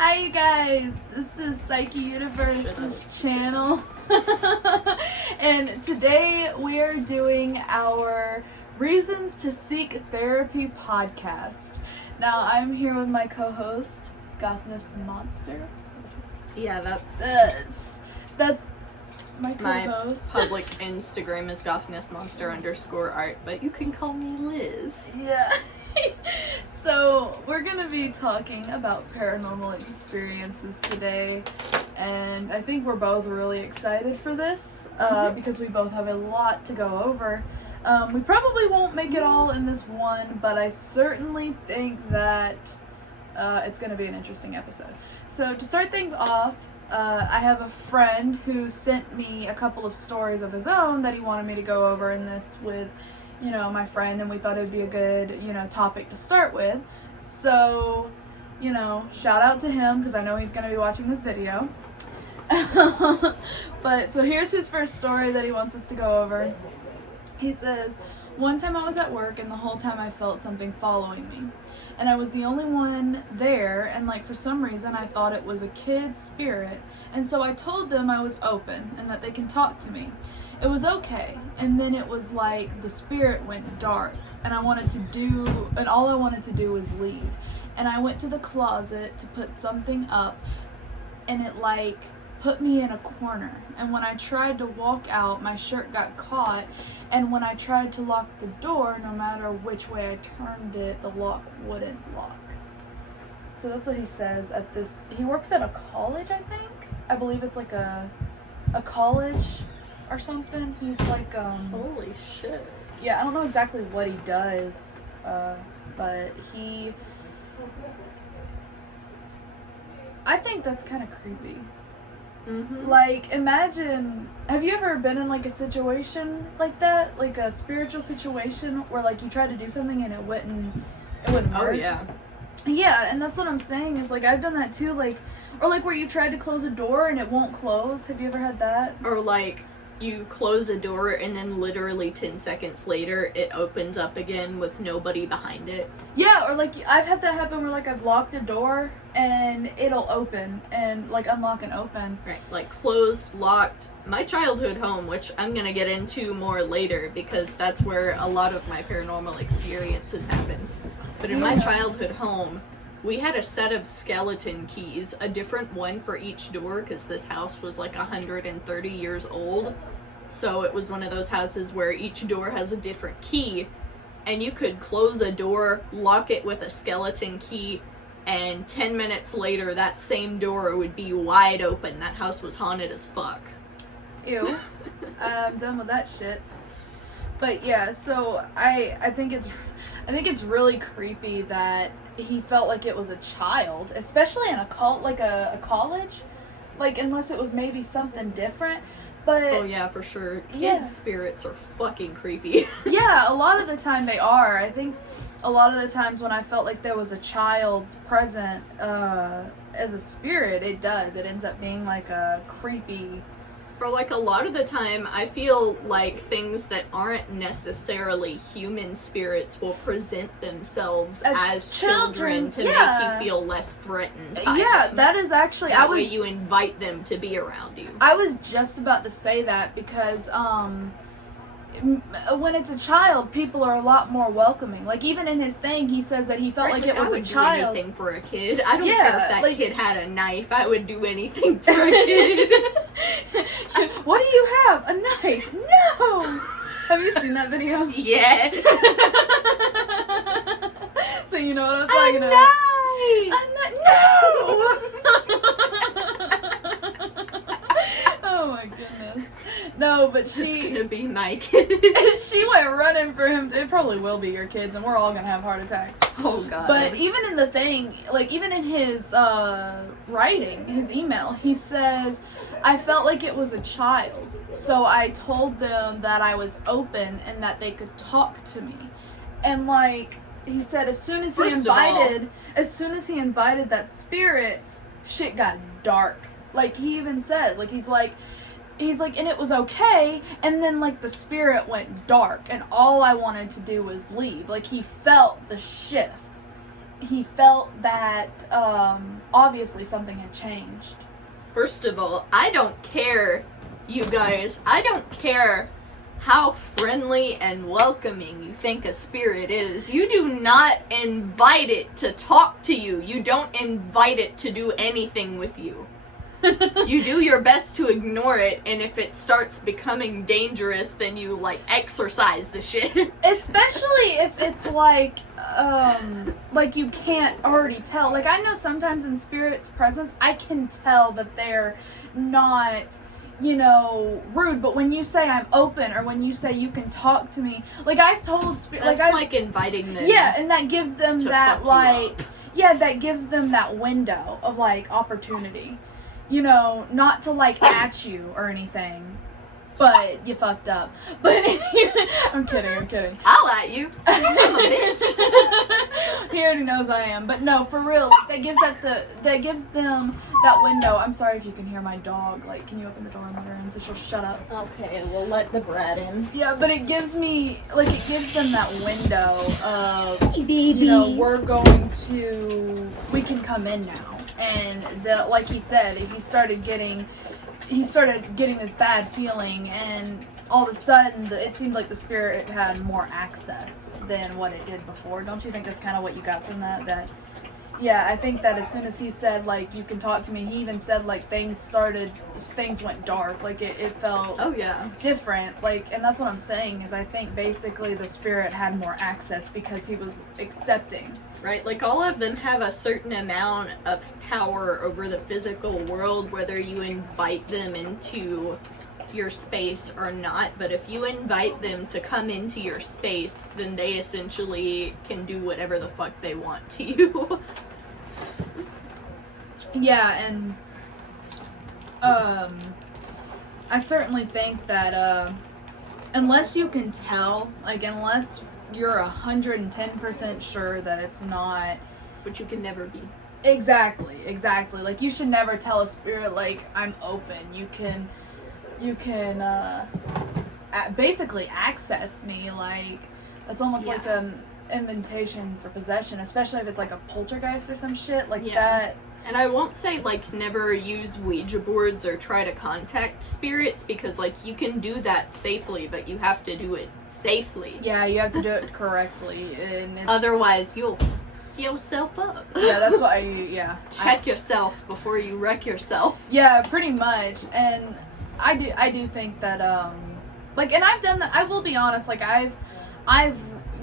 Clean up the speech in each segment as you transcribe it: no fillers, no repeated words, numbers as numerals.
Hi you guys, this is PsykeeUniverse's channel. And today we are doing our Reasons to Seek Therapy podcast. Now I'm here with my co-host, Gothness Monster. Yeah, that's my co-host. My public Instagram is gothnessmonster_art, but you can call me Liz. Yeah. So, we're going to be talking about paranormal experiences today, and I think we're both really excited for this, because we both have a lot to go over. We probably won't make it all in this one, but I certainly think that it's going to be an interesting episode. So, to start things off, I have a friend who sent me a couple of stories of his own that he wanted me to go over in this with my friend, and we thought it would be a good, topic to start with. So, shout out to him, because I know he's going to be watching this video. But, so here's his first story that he wants us to go over. He says, "One time I was at work, and the whole time I felt something following me. And I was the only one there, and for some reason I thought it was a kid's spirit, and so I told them I was open, and that they can talk to me. It was okay, and then it was like the spirit went dark, and all I wanted to do was leave. And I went to the closet to put something up, and it put me in a corner. And when I tried to walk out, my shirt got caught, and when I tried to lock the door, no matter which way I turned it, the lock wouldn't lock." So that's what he says at this. He works at a college, I think. I believe it's a college or something. He's Holy shit. yeah, I don't know exactly what he does, but I think that's kind of creepy. Mm-hmm. Imagine, have you ever been in a situation like that, a spiritual situation where you tried to do something and it wouldn't work? Oh yeah. Yeah, and that's what I'm saying is I've done that too, or where you tried to close a door and it won't close. Have you ever had that? Or you close a door and then literally 10 seconds later it opens up again with nobody behind it. Yeah, or I've had that happen where I've locked a door and it'll open and unlock and open. Right, closed, locked. My childhood home, which I'm gonna get into more later because that's where a lot of my paranormal experiences happen. But in my childhood home, we had a set of skeleton keys, a different one for each door, because this house was 130 years old. So it was one of those houses where each door has a different key, and you could close a door, lock it with a skeleton key, and 10 minutes later that same door would be wide open. That house was haunted as fuck. Ew. I'm done with that shit. But yeah, so I think it's really creepy that he felt like it was a child, especially in a college, unless it was maybe something different. But oh yeah, for sure. Kids' spirits are fucking creepy. Yeah, a lot of the time they are. I think a lot of the times when I felt like there was a child present as a spirit, it ends up being a creepy. Or a lot of the time, I feel like things that aren't necessarily human spirits will present themselves as children to make you feel less threatened by them. That is actually... That way you invite them to be around you. I was just about to say that because when it's a child, people are a lot more welcoming. Even in his thing, he says that he felt like it was a child. I would do anything for a kid. I don't care if that kid had a knife. I would do anything for a kid. What do you have? A knife? No! Have you seen that video? Yeah. So you know what I'm talking about? No! Oh my goodness. No, but It's gonna be my kid. She went running for him. It probably will be your kids, and we're all gonna have heart attacks. Oh god. But even in the thing, even in his writing, his email, he says, "I felt like it was a child, so I told them that I was open and that they could talk to me." And he said, as soon as he invited that spirit, shit got dark. He even says, he's like, and it was okay, and then the spirit went dark, and all I wanted to do was leave. He felt the shift, he felt that obviously something had changed. First of all, I don't care, you guys. I don't care how friendly and welcoming you think a spirit is. You do not invite it to talk to you. You don't invite it to do anything with you. You do your best to ignore it, and if it starts becoming dangerous, then you, like, exorcise the shit. Especially if it's like you can't already tell. Like, I know sometimes in spirit's presence, I can tell that they're not, you know, rude, but when you say I'm open, or when you say you can talk to me, like, I've told That's like inviting them. Yeah, and that gives them that, like, up. yeah, that gives them that window of, like, opportunity. You know, not to, like, at you or anything, but you fucked up. But I'm kidding. I'll at you. I'm a bitch. He already knows I am. But no, for real, like, that gives them that window. I'm sorry if you can hear my dog. Like, can you open the door and let her in so she'll shut up? Okay, we'll let the brat in. Yeah, but it gives them that window of, you know, we can come in now. And like he said, he started getting this bad feeling, and all of a sudden, it seemed like the spirit had more access than what it did before. Don't you think that's kind of what you got from that? Yeah, I think that as soon as he said, like, you can talk to me, he even said, like, things went dark. Like, it felt different. Like, and that's what I'm saying, is I think basically the spirit had more access because he was accepting. Right, like, all of them have a certain amount of power over the physical world, whether you invite them into your space or not. But if you invite them to come into your space, then they essentially can do whatever the fuck they want to you. Yeah, and I certainly think that unless you can tell, like, unless you're 110% sure that it's not, which you can never be. Exactly. Like, you should never tell a spirit, like, I'm open. You can basically access me. Like, that's almost like an invitation for possession, especially if it's like a poltergeist or some shit like that. And I won't say, like, never use Ouija boards or try to contact spirits, because, like, you can do that safely, but you have to do it safely. Yeah, you have to do it correctly. And otherwise, you'll yourself up. Yeah, that's why, Check yourself before you wreck yourself. Yeah, pretty much. And I do think that, like, and I've done that. I will be honest, like, I've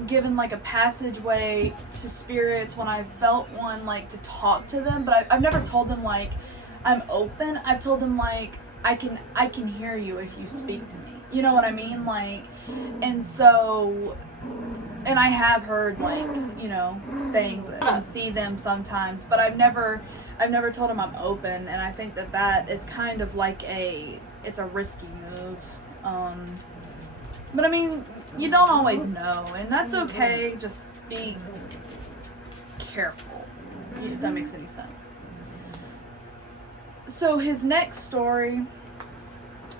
given, like, a passageway to spirits when I've felt one, like, to talk to them, but I've never told them, like, I'm open. I've told them, like, I can hear you if you speak to me. You know what I mean? Like, and so, and I have heard, like, you know, things and see them sometimes, but I've never told them I'm open, and I think that is kind of like it's a risky move. But I mean, you don't always know, and that's okay. Just be careful, if that makes any sense. So his next story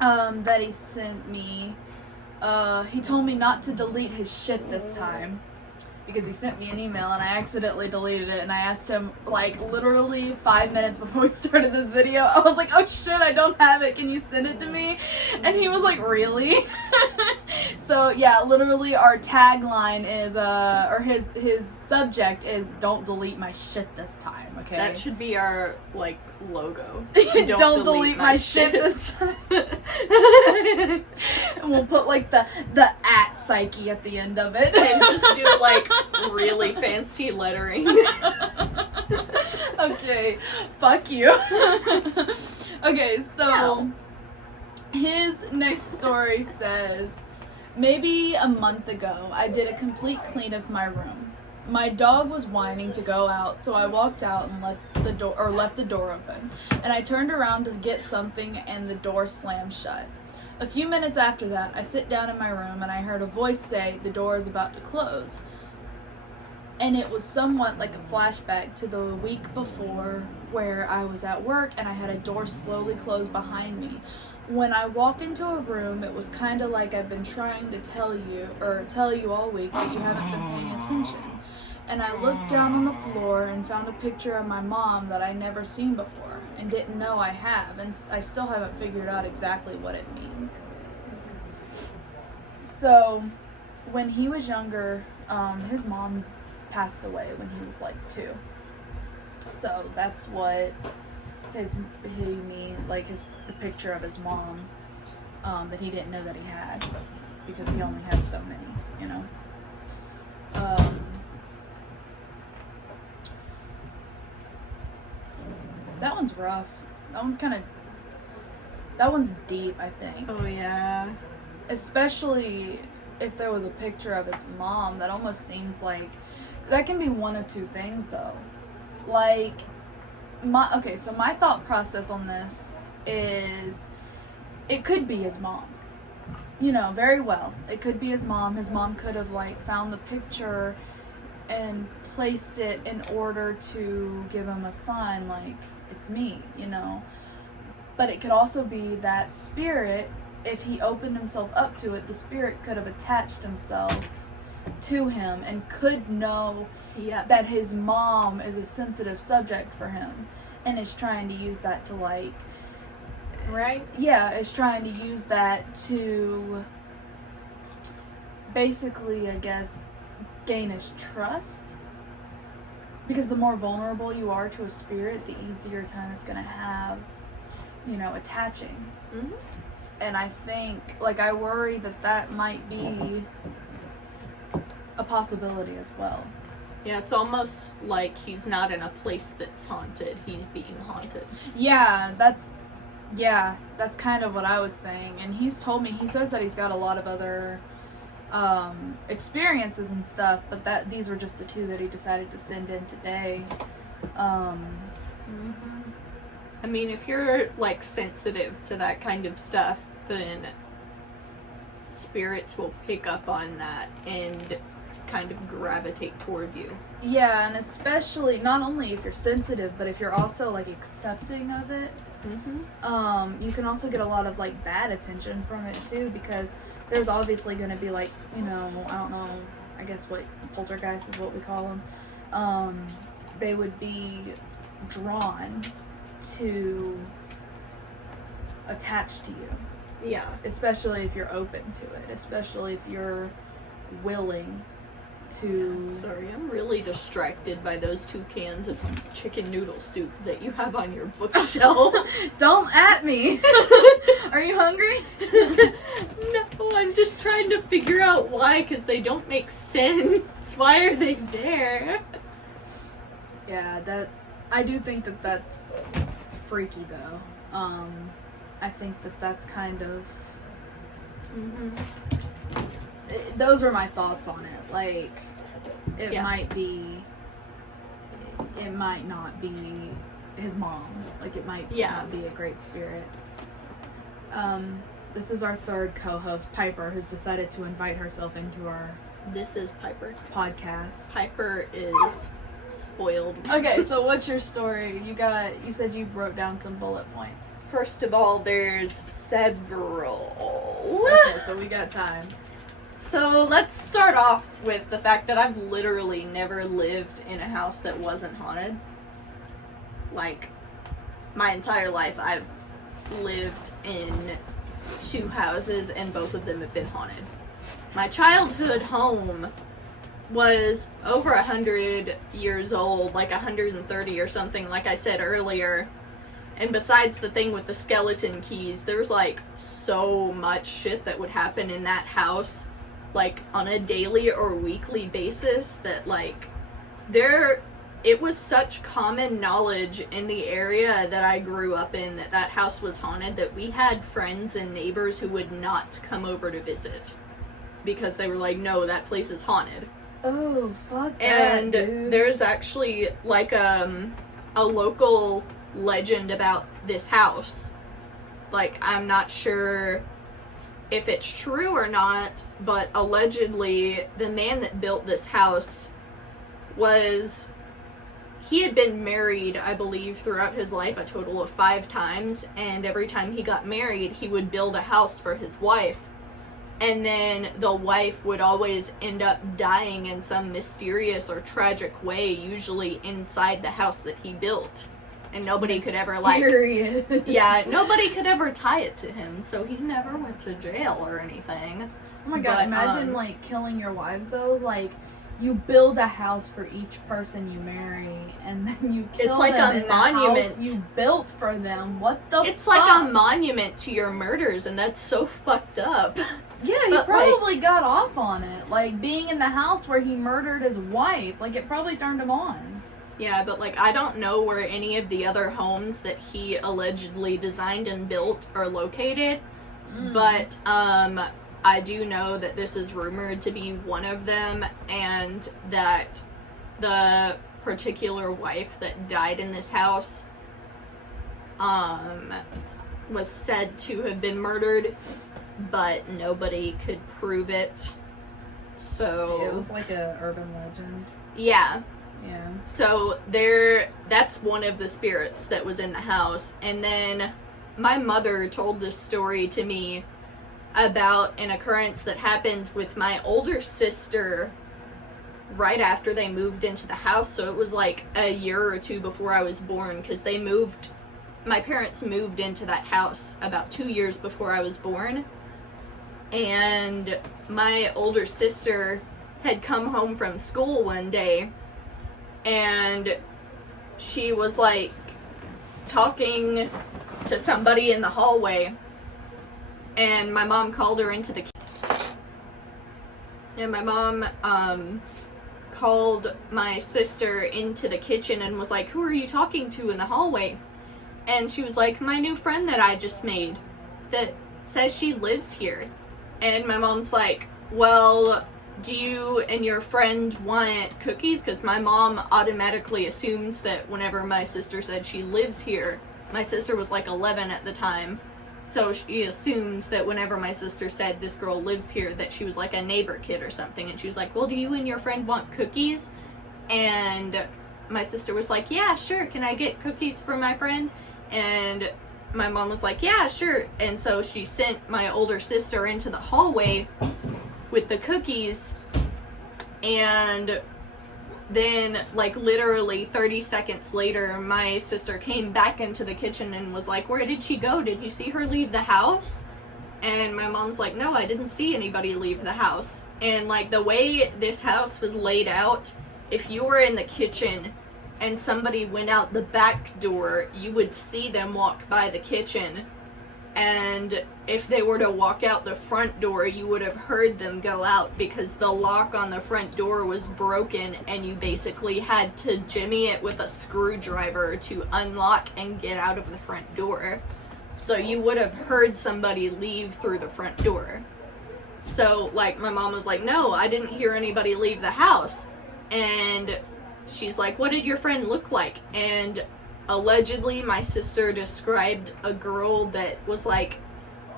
that he sent me, he told me not to delete his shit this time, because he sent me an email and I accidentally deleted it, and I asked him, like, literally 5 minutes before we started this video, I was like, oh shit, I don't have it, can you send it to me? And he was like, really? So yeah, literally our tagline is, or his subject is, don't delete my shit this time, okay? That should be our, like, logo. Don't delete my shit this time. And we'll put, like, the at Psyche at the end of it. And just do, like, really fancy lettering. Okay, fuck you. Okay, so his next story says, maybe a month ago, I did a complete clean of my room. My dog was whining to go out, so I walked out and left the door open. And I turned around to get something, and the door slammed shut. A few minutes after that, I sit down in my room and I heard a voice say the door is about to close. And it was somewhat like a flashback to the week before, where I was at work and I had a door slowly close behind me. When I walk into a room, it was kind of like I've been trying to tell you all week, but you haven't been paying attention. and I looked down on the floor and found a picture of my mom that I never seen before and didn't know I have, and I still haven't figured out exactly what it means. So, when he was younger, his mom passed away when he was like 2. So that's what the picture of his mom, that he didn't know that he had, because he only has so many, you know. That one's rough. That one's deep, I think. Oh, yeah. Especially if there was a picture of his mom, that almost seems like, that can be one of two things, though. Like, so my thought process on this is, it could be his mom. You know, very well. It could be his mom. His mom could have, like, found the picture and placed it in order to give him a sign, like, it's me, you know. But it could also be that spirit, if he opened himself up to it, the spirit could have attached himself to him and could know that his mom is a sensitive subject for him, and is trying to use that to, like, right? Yeah, is trying to use that to basically, I guess, gain his trust. Because the more vulnerable you are to a spirit, the easier time it's going to have, you know, attaching. Mm-hmm. And I think, like, I worry that might be a possibility as well. Yeah, it's almost like he's not in a place that's haunted. He's being haunted. Yeah, that's kind of what I was saying. And he's told me, he says that he's got a lot of other experiences and stuff, but that these were just the 2 that he decided to send in today. Mm-hmm. I mean, if you're, like, sensitive to that kind of stuff, then spirits will pick up on that and kind of gravitate toward you. Yeah, and especially, not only if you're sensitive, but if you're also, like, accepting of it. Mm-hmm. You can also get a lot of, like, bad attention from it, too, because there's obviously going to be, like, you know, I don't know, I guess what poltergeist is what we call them. They would be drawn to attach to you. Yeah. Especially if you're open to it. Especially if you're willing to... Sorry, I'm really distracted by those 2 cans of chicken noodle soup that you have on your bookshelf. Don't at me! Are you hungry? No, I'm just trying to figure out why, because they don't make sense. Why are they there? Yeah, I do think that that's freaky, though. I think that that's kind of... Mm-hmm. Those are my thoughts on it. Like, it might not be his mom. Like, it might not be a great spirit. This is our 3rd co-host, Piper, who's decided to invite herself into our... This is Piper. Podcast. Piper is spoiled. Okay, so what's your story? You said you wrote down some bullet points. First of all, there's several. Okay, so we got time. So let's start off with the fact that I've literally never lived in a house that wasn't haunted. Like, my entire life I've lived in 2 houses and both of them have been haunted. My childhood home was over 100 years old, like 130 or something, like I said earlier. And besides the thing with the skeleton keys, there was, like, so much shit that would happen in that house, like, on a daily or weekly basis that, like, it was such common knowledge in the area that I grew up in that house was haunted that we had friends and neighbors who would not come over to visit because they were like, no, that place is haunted. Oh, fuck that, and dude. There's actually, like, a local legend about this house. Like, I'm not sure if it's true or not, but allegedly the man that built this house he had been married, I believe, throughout his life a total of 5 times, and every time he got married, he would build a house for his wife. And then the wife would always end up dying in some mysterious or tragic way, usually inside the house that he built. And nobody could ever, like... Yeah, nobody could ever tie it to him, so he never went to jail or anything. Oh my god, imagine, like, killing your wives, though. Like, you build a house for each person you marry, and then you kill it's like them a in monument the house you built for them. What the It's fuck? like a monument to your murders, and that's so fucked up. Yeah, he probably got off on it. Like, being in the house where he murdered his wife. Like, it probably turned him on. Yeah, but, like, I don't know where any of the other homes that he allegedly designed and built are located. But, I do know that this is rumored to be one of them, and that the particular wife that died in this house, was said to have been murdered, but nobody could prove it. So... It was like a urban legend. Yeah. Yeah. So that's one of the spirits that was in the house. And then my mother told this story to me about an occurrence that happened with my older sister right after they moved into the house. So it was like a year or two before I was born, because my parents moved into that house about 2 years before I was born. And my older sister had come home from school one day, and she was like talking to somebody in the hallway, and my mom called her into the kitchen. And my mom called my sister into the kitchen and was like, "Who are you talking to in the hallway?" And she was like, "My new friend that I just made that says she lives here." And my mom's like, "Well, do you and your friend want cookies?" Because my mom automatically assumes that whenever my sister said she lives here, my sister was like 11 at the time, so she assumed that whenever my sister said this girl lives here, that she was like a neighbor kid or something. And she was like, "Well, do you and your friend want cookies?" And my sister was like, "Yeah, sure, can I get cookies for my friend?" And my mom was like, "Yeah, sure." And so she sent my older sister into the hallway with the cookies, and then, like, literally 30 seconds later, my sister came back into the kitchen and was like, "Where did she go? Did you see her leave the house?" And my mom's like, "No, I didn't see anybody leave the house." And, like, the way this house was laid out, if you were in the kitchen and somebody went out the back door, you would see them walk by the kitchen. And if they were to walk out the front door, you would have heard them go out, because the lock on the front door was broken and you basically had to jimmy it with a screwdriver to unlock and get out of the front door. So you would have heard somebody leave through the front door. So, like, my mom was like, "No, I didn't hear anybody leave the house." And she's like, "What did your friend look like?" And allegedly, my sister described a girl that was, like,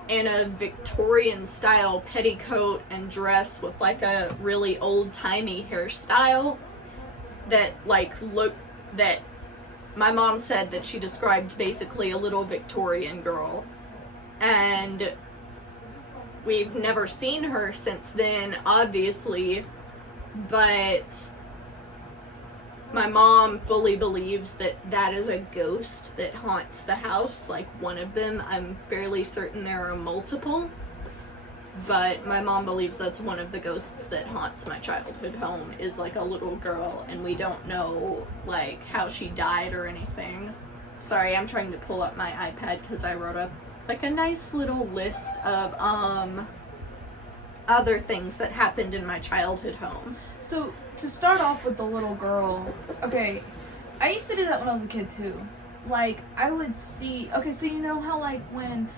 in a Victorian-style petticoat and dress with, like, a really old-timey hairstyle that, like, that my mom said that she described basically a little Victorian girl. And we've never seen her since then, obviously, but my mom fully believes that that is a ghost that haunts the house, like one of them. I'm fairly certain there are multiple, but my mom believes that's one of the ghosts that haunts my childhood home, is like a little girl, and we don't know, like, how she died or anything. Sorry, I'm trying to pull up my iPad because I wrote up, like, a nice little list of, other things that happened in my childhood home. So, to start off with the little girl, okay, I used to do that when I was a kid too. Like, I would see, okay, so you know how, like, when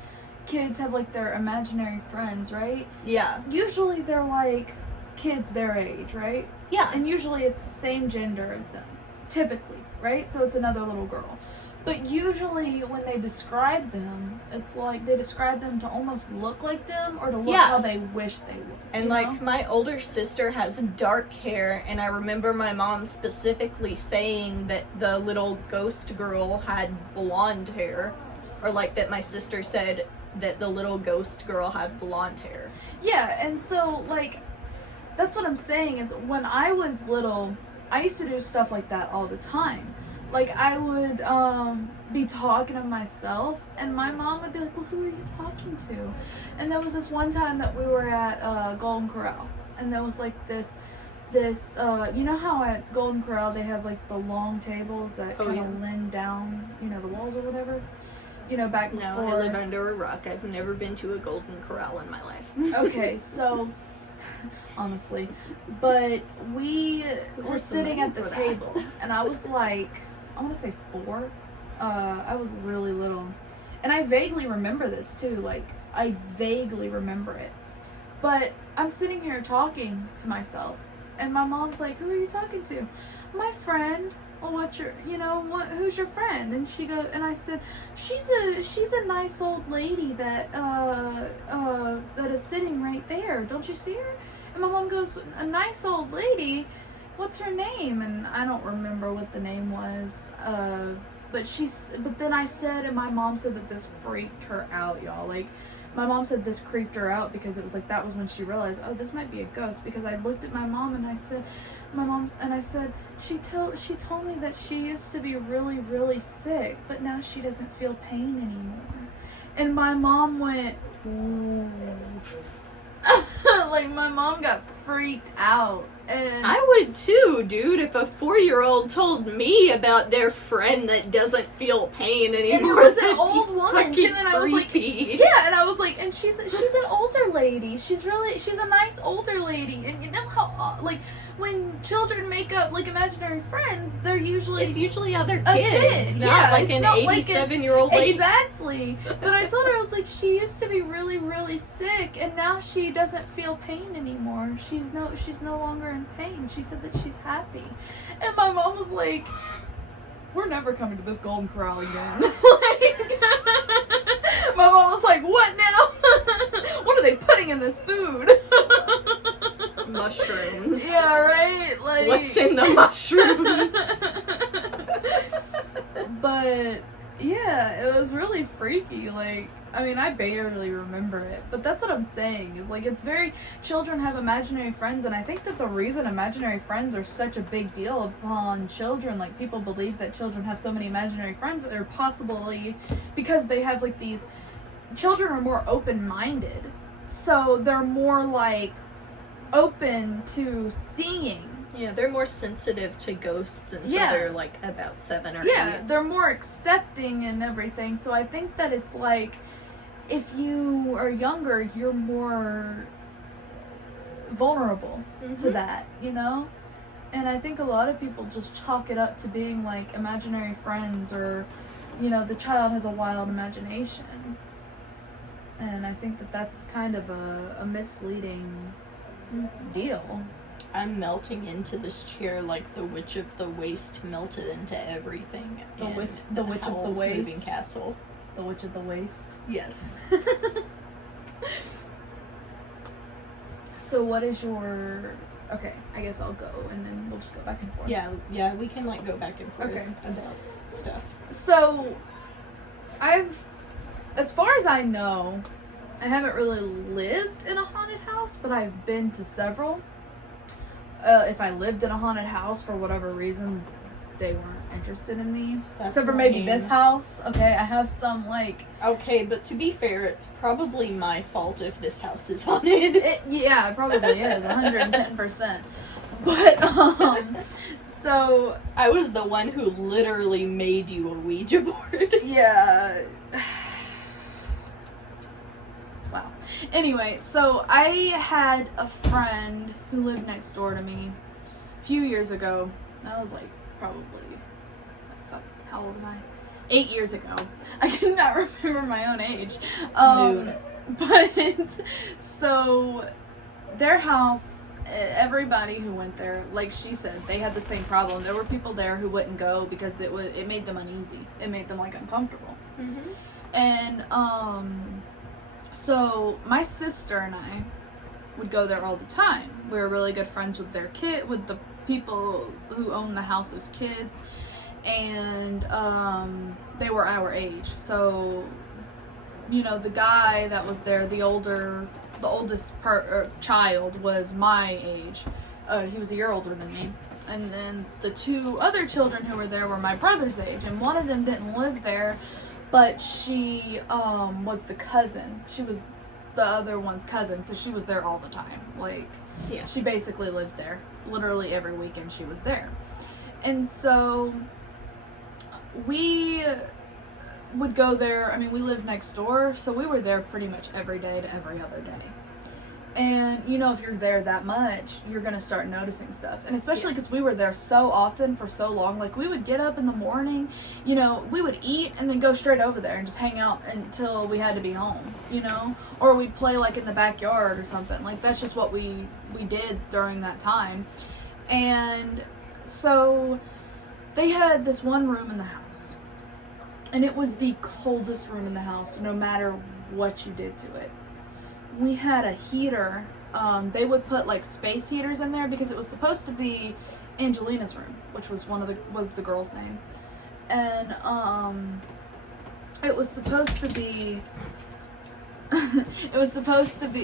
kids have, like, their imaginary friends, right? Yeah. Usually they're, like, kids their age, right? Yeah. And usually it's the same gender as them, typically, right? So it's another little girl. But usually when they describe them, it's like they describe them to almost look like them, or to look how they wish they would. And, like, my older sister has dark hair, and I remember my mom specifically saying that the little ghost girl had blonde hair. Or, like, that my sister said that the little ghost girl had blonde hair. Yeah, and so, like, that's what I'm saying is when I was little, I used to do stuff like that all the time. Like, I would be talking to myself, and my mom would be like, well, who are you talking to? And there was this one time that we were at Golden Corral, and there was, like, this, you know how at Golden Corral they have, like, the long tables that kind of lean down, you know, the walls or whatever? You know, back before. No, I live under a rock. I've never been to a Golden Corral in my life. Okay, so... honestly, but we were sitting at the table, and I was like, I want to say 4. I was really little, and I vaguely remember this too. Like, I vaguely remember it, but I'm sitting here talking to myself, and my mom's like, "Who are you talking to?" "My friend." "Well, who's your friend?" And she goes, and I said, she's a nice old lady that is sitting right there. Don't you see her?" And my mom goes, "A nice old lady? What's her name?" And I don't remember what the name was. But then I said, and my mom said that this freaked her out, y'all. Like, my mom said this creeped her out because it was like, that was when she realized, oh, this might be a ghost. Because I looked at my mom and I said, she told me that she used to be really, really sick, but now she doesn't feel pain anymore. And my mom went, ooh. Like, my mom got freaked out. And I would too, dude, if a 4-year-old told me about their friend that doesn't feel pain anymore. And it was an old woman too, and I was like, yeah, and I was like, and she's an older lady. She's a nice older lady. And you know how, like, when children make up, like, imaginary friends, it's usually other kids, not like an 87-year-old lady. Exactly. But I told her, I was like, she used to be really, really sick, and now she doesn't feel pain anymore. She's no longer in pain. She said that she's happy. And my mom was like, we're never coming to this Golden Corral again. Like, my mom was like, what now? What are they putting in this food? Mushrooms. Yeah, right? Like, what's in the mushrooms? But yeah, it was really freaky. Like, I mean, I barely remember it, but that's what I'm saying, is like, it's children have imaginary friends, and I think that the reason imaginary friends are such a big deal upon children, like, people believe that children have so many imaginary friends, are possibly because they have, like, these, children are more open-minded, so they're more, like, open to seeing. Yeah, they're more sensitive to ghosts, and so they're, like, about 7 or 8. Yeah, they're more accepting and everything, so I think that it's, like, if you are younger, you're more vulnerable to that, you know? And I think a lot of people just chalk it up to being, like, imaginary friends, or, you know, the child has a wild imagination. And I think that that's kind of a misleading deal. I'm melting into this chair like the Witch of the Waste melted into everything. The Witch of the Waste. Moving Castle. The Witch of the Waste. Yes. So what is your... Okay, I guess I'll go, and then we'll just go back and forth. Yeah, we can, like, go back and forth about stuff. So, as far as I know, I haven't really lived in a haunted house, but I've been to several. If I lived in a haunted house, for whatever reason, they weren't interested in me. Except for maybe this house. Okay, I have some, like... Okay, but to be fair, it's probably my fault if this house is haunted. It probably is, 110%. But, so... I was the one who literally made you a Ouija board. Yeah. Wow. Anyway, so I had a friend who lived next door to me a few years ago. That was, like, probably... How old am I? 8 years ago. I cannot remember my own age. But, so, their house, everybody who went there, like she said, they had the same problem. There were people there who wouldn't go because it made them uneasy. It made them, like, uncomfortable. Mm-hmm. And, so, my sister and I would go there all the time. We were really good friends with with the people who owned the house's kids. And they were our age, so you know, the guy that was there, the oldest child was my age. He was a year older than me. And then the two other children who were there were my brother's age, and one of them didn't live there, but she was the cousin. She was the other one's cousin, so she was there all the time. Like, Yeah. she basically lived there. Literally every weekend she was there. And so we would go there. I mean, we lived next door, so we were there pretty much every day to every other day. And, you know, if you're there that much, you're going to start noticing stuff. And especially because we were there so often for so long. Like, we would get up in the morning, you know, we would eat and then go straight over there and just hang out until we had to be home, you know? Or we'd play, like, in the backyard or something. Like, that's just what we did during that time. And so they had this one room in the house. And it was the coldest room in the house, no matter what you did to it. We had a heater. They would put like space heaters in there because it was supposed to be Angelina's room, which was was the girl's name, and it was supposed to be.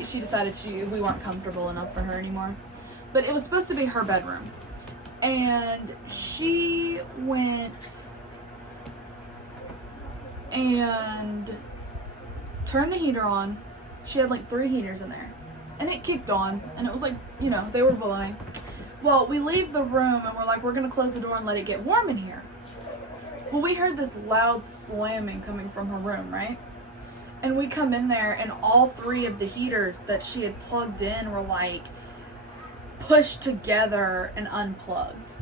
She decided we weren't comfortable enough for her anymore, but it was supposed to be her bedroom, and she went and turned the heater on. She had like 3 heaters in there. And it kicked on. And it was like, you know, they were blowing. Well, we leave the room and we're like, we're going to close the door and let it get warm in here. Well, we heard this loud slamming coming from her room, right? And we come in there and all 3 of the heaters that she had plugged in were like pushed together and unplugged.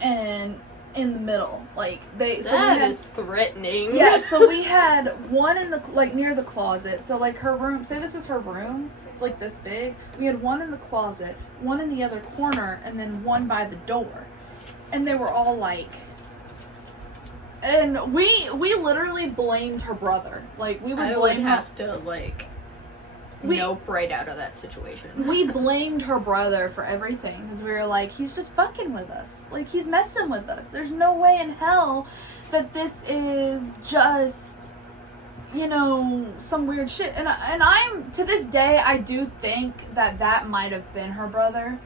And in the middle, like that is threatening. Yeah, so we had one in the like near the closet. So like her room, say this is her room. It's like this big. We had one in the closet, one in the other corner, and then one by the door. And they were all like, and we literally blamed her brother. Like we would blame her. Have to like nope right out of that situation. We blamed her brother for everything because we were like, he's just fucking with us. Like, he's messing with us. There's no way in hell that this is just, you know, some weird shit. And I'm, to this day, I do think that might have been her brother.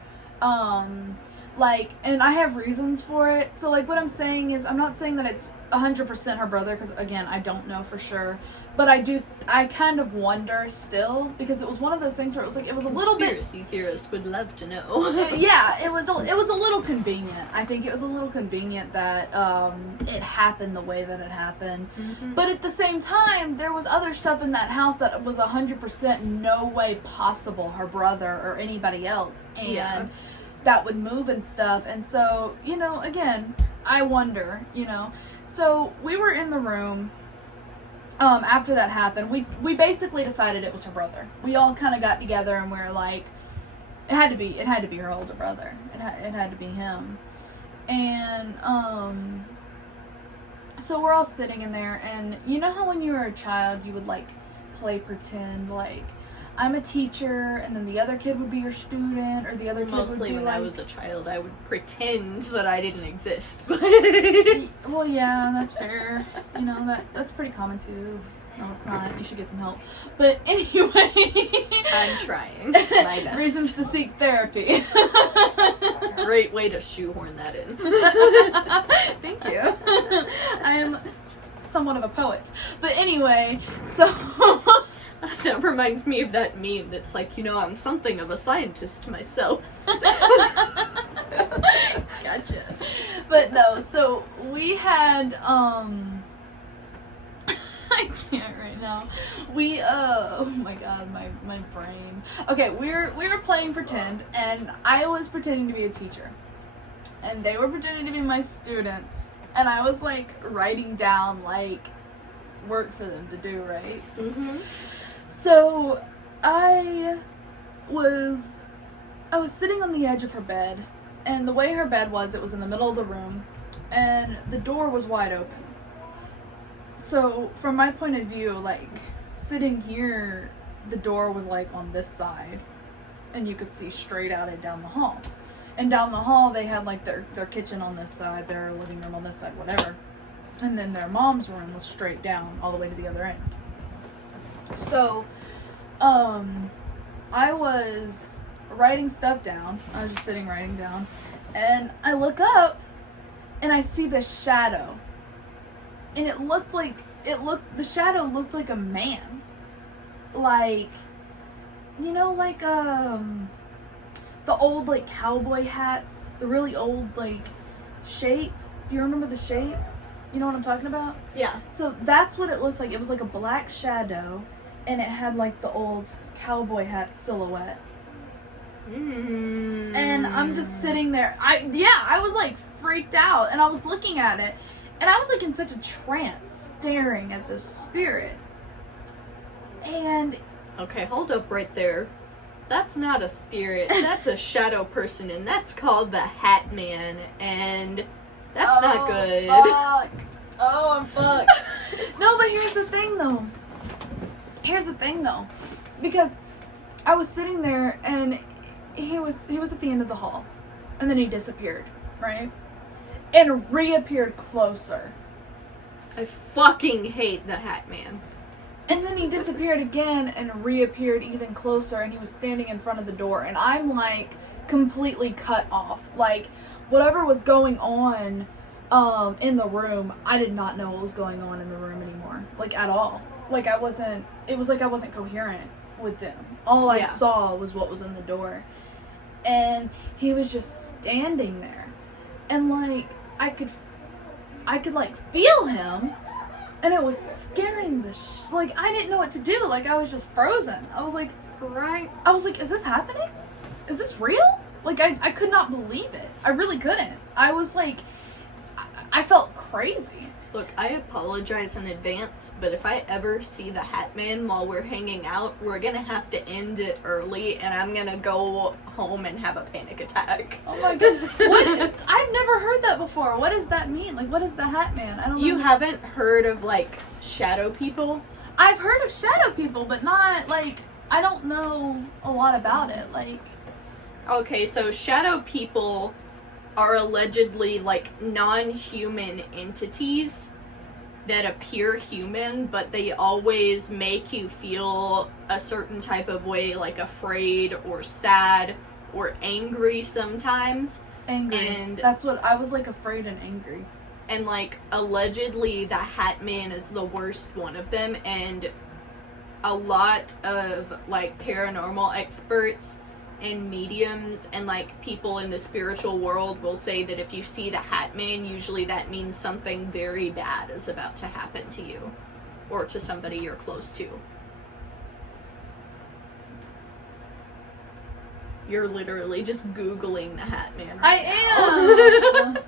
Like, and I have reasons for it. So, like, what I'm saying is, I'm not saying that it's 100% her brother, because, again, I don't know for sure. But I kind of wonder still, because it was one of those things where it was like, it was a little bit... Conspiracy theorists would love to know. Yeah, it was a little convenient. I think it was a little convenient that it happened the way that it happened. Mm-hmm. But at the same time, there was other stuff in that house that was 100% no way possible her brother or anybody else. And that would move and stuff. And so, you know, again, I wonder, you know. So we were in the room... after that happened, we basically decided it was her brother. We all kind of got together and we were like, it had to be her older brother. It had to be him. And, so we're all sitting in there, and you know how when you were a child, you would, like, play pretend, like, I'm a teacher, and then the other kid would be your student, or the other kid Mostly would be when like... I was a child, I would pretend that I didn't exist. Well, yeah, that's fair. You know, that's pretty common, too. No, it's not. You should get some help. But anyway... I'm trying my best. Reasons to seek therapy. Great way to shoehorn that in. Thank you. I am somewhat of a poet. But anyway, so... That reminds me of that meme that's like, you know, I'm something of a scientist myself. Gotcha. But no, so we had, I can't right now. Oh my god, my brain. Okay, we were playing pretend, and I was pretending to be a teacher. And they were pretending to be my students. And I was, like, writing down, like, work for them to do, right? Mm-hmm. So, I was sitting on the edge of her bed, and the way her bed was, it was in the middle of the room, and the door was wide open. So, from my point of view, like, sitting here, the door was, like, on this side, and you could see straight out and down the hall. And down the hall, they had, like, their kitchen on this side, their living room on this side, whatever. And then their mom's room was straight down all the way to the other end. So, I was writing stuff down. I was just sitting writing down. And I look up, and I see this shadow. And the shadow looked like a man. Like, you know, like, the old, like, cowboy hats, the really old, like, shape. Do you remember the shape? You know what I'm talking about? Yeah. So that's what it looked like. It was like a black shadow, and it had, like, the old cowboy hat silhouette. And I'm just sitting there. I was, like, freaked out, and I was looking at it, and I was, like, in such a trance, staring at this spirit. And... Okay, hold up right there. That's not a spirit. That's a shadow person, and that's called the Hat Man, and that's not good. Fuck. Oh, I'm fucked. No, but here's the thing, though. Because I was sitting there, and he was at the end of the hall, and then he disappeared, right? And reappeared closer. I fucking hate the Hat Man. And then he disappeared again and reappeared even closer, and he was standing in front of the door, and I'm, like, completely cut off. Like, whatever was going on in the room, I did not know what was going on in the room anymore. Like, at all. Like, it was like I wasn't coherent with them. All I saw was what was in the door. And he was just standing there. And, like, I could like, feel him. And it was scaring like, I didn't know what to do. Like, I was just frozen. I was like, is this happening? Is this real? Like, I could not believe it. I really couldn't. I was like, I felt crazy. Look, I apologize in advance, but if I ever see the Hat Man while we're hanging out, we're gonna have to end it early, and I'm gonna go home and have a panic attack. Oh my god. I've never heard that before. What does that mean? Like, what is the Hat Man? I don't know. You haven't heard of, like, shadow people? I've heard of shadow people, but not, like, I don't know a lot about it. Like... Okay, so shadow people are allegedly, like, non-human entities that appear human, but they always make you feel a certain type of way, like afraid or sad or angry sometimes. Angry. And that's what I was, like, afraid and angry. And, like, allegedly the Hat Man is the worst one of them, and a lot of, like, paranormal experts and mediums and, like, people in the spiritual world will say that if you see the Hat Man, usually that means something very bad is about to happen to you or to somebody you're close to. You're literally just Googling the Hat Man right now. I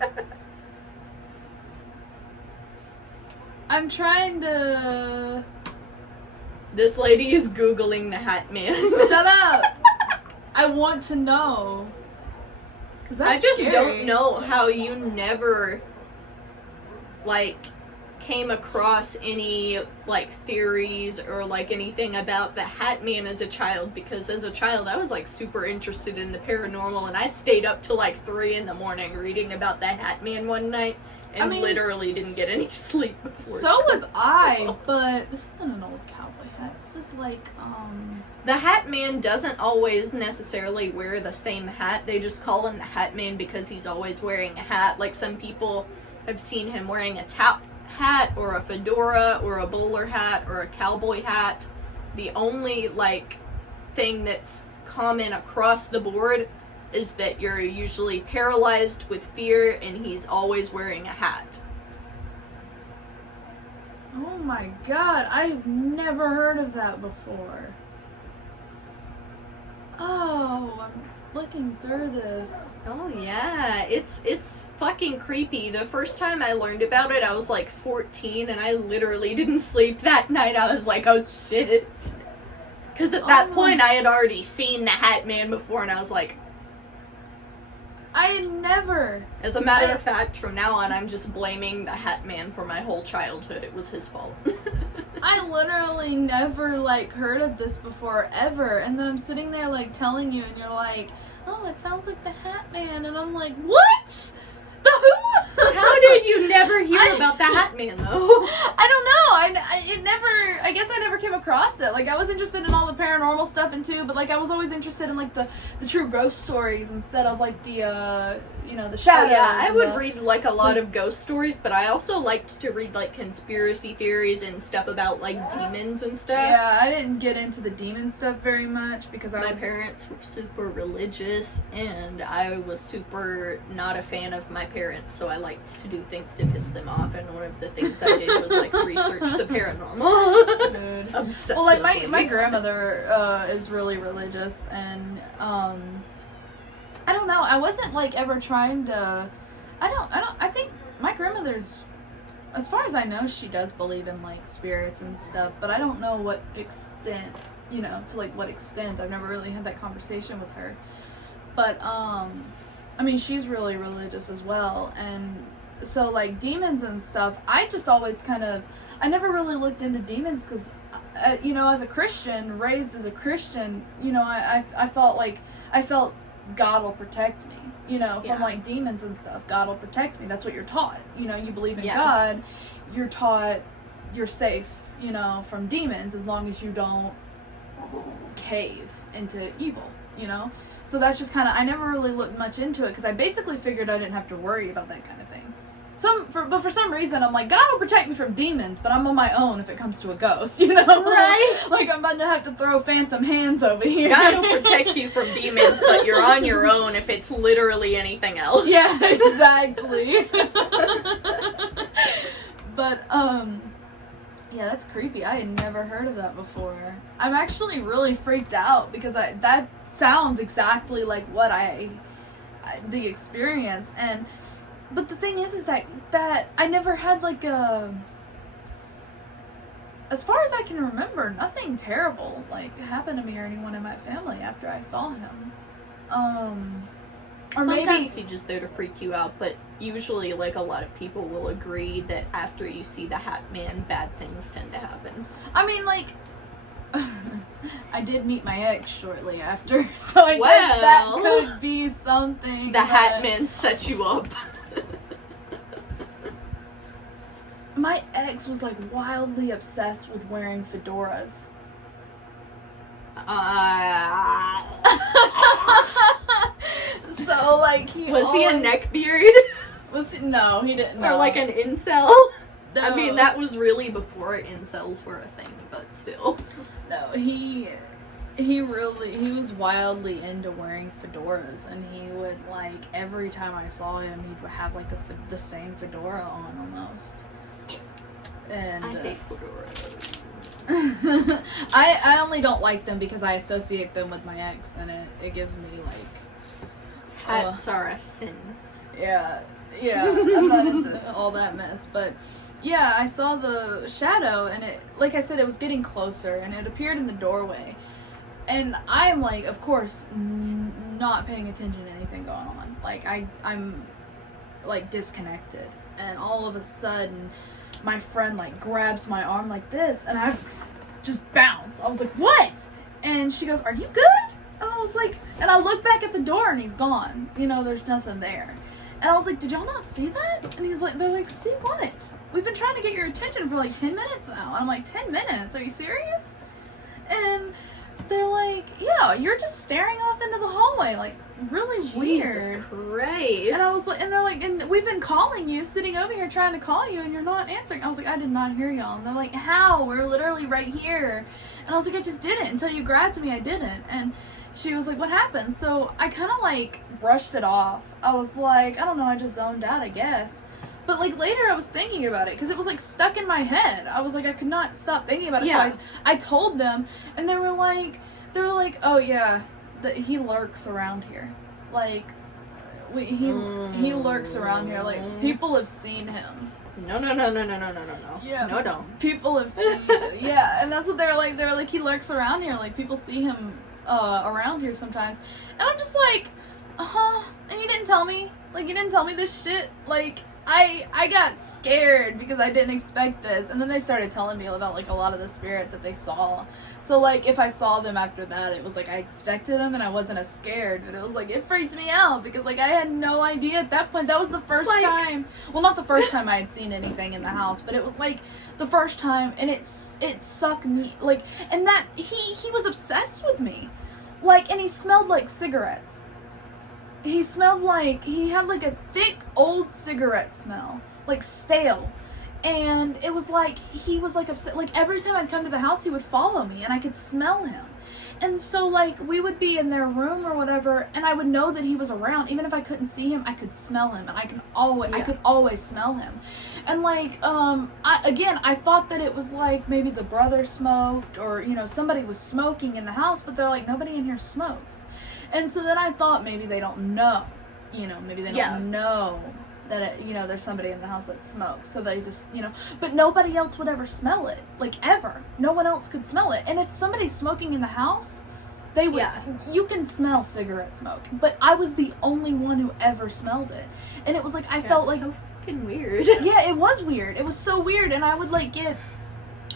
am! I'm trying to... This lady is Googling the Hat Man. Shut up! I want to know. 'Cause that's I just scary. don't know how you never, like, came across any, like, theories or, like, anything about the Hat Man as a child, because as a child I was, like, super interested in the paranormal, and I stayed up till, like, 3 in the morning reading about the Hat Man one night, and literally didn't get any sleep before. So was I, but this isn't an old cowboy hat. This is, like, The Hat Man doesn't always necessarily wear the same hat. They just call him the Hat Man because he's always wearing a hat. Like, some people have seen him wearing a top hat or a fedora or a bowler hat or a cowboy hat. The only, like, thing that's common across the board is that you're usually paralyzed with fear and he's always wearing a hat. oh my god, I've never heard of that before. Oh, I'm looking through this. Oh yeah, it's fucking creepy. The first time I learned about it, I was like 14 and I literally didn't sleep that night. I was like, oh shit. Because at that point I had already seen the Hat Man before and I was like, I had never. As a matter of fact, from now on I'm just blaming the Hat Man for my whole childhood. It was his fault. I literally never, like, heard of this before, ever. And then I'm sitting there, like, telling you, and you're like, oh, it sounds like the Hat Man. And I'm like, what? The who? How did you never hear about the Hat Man, though? I don't know. It never, I guess I never came across it. Like, I was interested in all the paranormal stuff and too, but like I was always interested in like the true ghost stories instead of like the the shadows. Oh, yeah, I would read like a lot of ghost stories, but I also liked to read like conspiracy theories and stuff about like demons and stuff. Yeah, I didn't get into the demon stuff very much because my parents were super religious, and I was super not a fan of my parents, so I liked to do things to piss them off, and one of the things I did was like research the paranormal. Dude. Obsessively. Well, like my grandmother is really religious, and I don't know. I wasn't like ever trying to. I think my grandmother's, as far as I know, she does believe in like spirits and stuff, but I don't know what extent. To like what extent. I've never really had that conversation with her. But I mean, she's really religious as well, and so like demons and stuff. I just always I never really looked into demons because, as a Christian, raised as a Christian, I felt God will protect me, from like demons and stuff. God will protect me. That's what you're taught. You believe in God, you're taught you're safe, from demons as long as you don't cave into evil, So that's just I never really looked much into it because I basically figured I didn't have to worry about that kind of thing. But for some reason, I'm like, God will protect me from demons, but I'm on my own if it comes to a ghost, Right? Like, I'm about to have to throw phantom hands over here. God will protect you from demons, but you're on your own if it's literally anything else. Yeah, exactly. But, yeah, that's creepy. I had never heard of that before. I'm actually really freaked out because that sounds exactly like what the experience. But the thing is that I never had like as far as I can remember, nothing terrible like happened to me or anyone in my family after I saw him. Or sometimes maybe he's just there to freak you out, but usually like a lot of people will agree that after you see the Hat Man, bad things tend to happen. I mean, like, I did meet my ex shortly after, so I guess that could be something. The Hat Man set you up. My ex was like wildly obsessed with wearing fedoras. So like he was he a neckbeard? No, he didn't. No. Or like an incel? No. I mean, that was really before incels were a thing, but still. No, he was wildly into wearing fedoras, and he would like every time I saw him, he'd have like the same fedora on almost. And I hate fedoras. I only don't like them because I associate them with my ex, and it gives me like hats are a sin. Yeah, I'm not into all that mess, but yeah, I saw the shadow, and it, like I said, it was getting closer, and it appeared in the doorway, and I'm like, of course, not paying attention to anything going on. Like I'm like disconnected, and all of a sudden, my friend like grabs my arm like this, and I just bounce. I was like, what? And she goes, are you good? And I was like, and I look back at the door, and he's gone. There's nothing there. And I was like, did y'all not see that? And they're like, see what? We've been trying to get your attention for like 10 minutes now. And I'm like, 10 minutes? Are you serious? And they're like, yeah, you're just staring off into the hallway, like really weird. Jesus Christ. And I was like, and they're like, and we've been calling you, sitting over here trying to call you, and you're not answering. I was like, I did not hear y'all. And they're like, how? We're literally right here. And I was like, I just didn't. Until you grabbed me, I didn't. And she was like, what happened? So I kind of like brushed it off. I was like, I don't know, I just zoned out, I guess. But like later I was thinking about it because it was like stuck in my head. I was like, I could not stop thinking about it. Yeah. So I told them, and they were like, oh yeah, he lurks around here. Like, he lurks around here. Like, people have seen him. No. Yeah. No, don't. People have seen yeah, and that's what they were like. They were like, he lurks around here. Like, people see him around here sometimes. And I'm just like, and you didn't tell me? Like, you didn't tell me this shit? Like, I got scared because I didn't expect this, and then they started telling me about like a lot of the spirits that they saw. So like if I saw them after that, it was like I expected them and I wasn't as scared, but it was like it freaked me out because like I had no idea at that point. That was the first time. Well, not the first time I had seen anything in the house, but it was like the first time, and it sucked me like, and that he was obsessed with me, like, and he smelled like cigarettes. He smelled like, he had like a thick old cigarette smell, like stale. And it was like, he was like upset, like every time I'd come to the house, he would follow me and I could smell him. And so like, we would be in their room or whatever, and I would know that he was around. Even if I couldn't see him, I could smell him, and I could always smell him. And like, I thought that it was like maybe the brother smoked, or, you know, somebody was smoking in the house, but they're like, nobody in here smokes. And so then I thought maybe they don't know, you know, maybe they don't know that, there's somebody in the house that smokes. So they just, but nobody else would ever smell it, like ever. No one else could smell it. And if somebody's smoking in the house, they would, you can smell cigarette smoke. But I was the only one who ever smelled it. And it was like, I felt like, so fucking weird. Yeah, it was weird. It was so weird. And I would like get,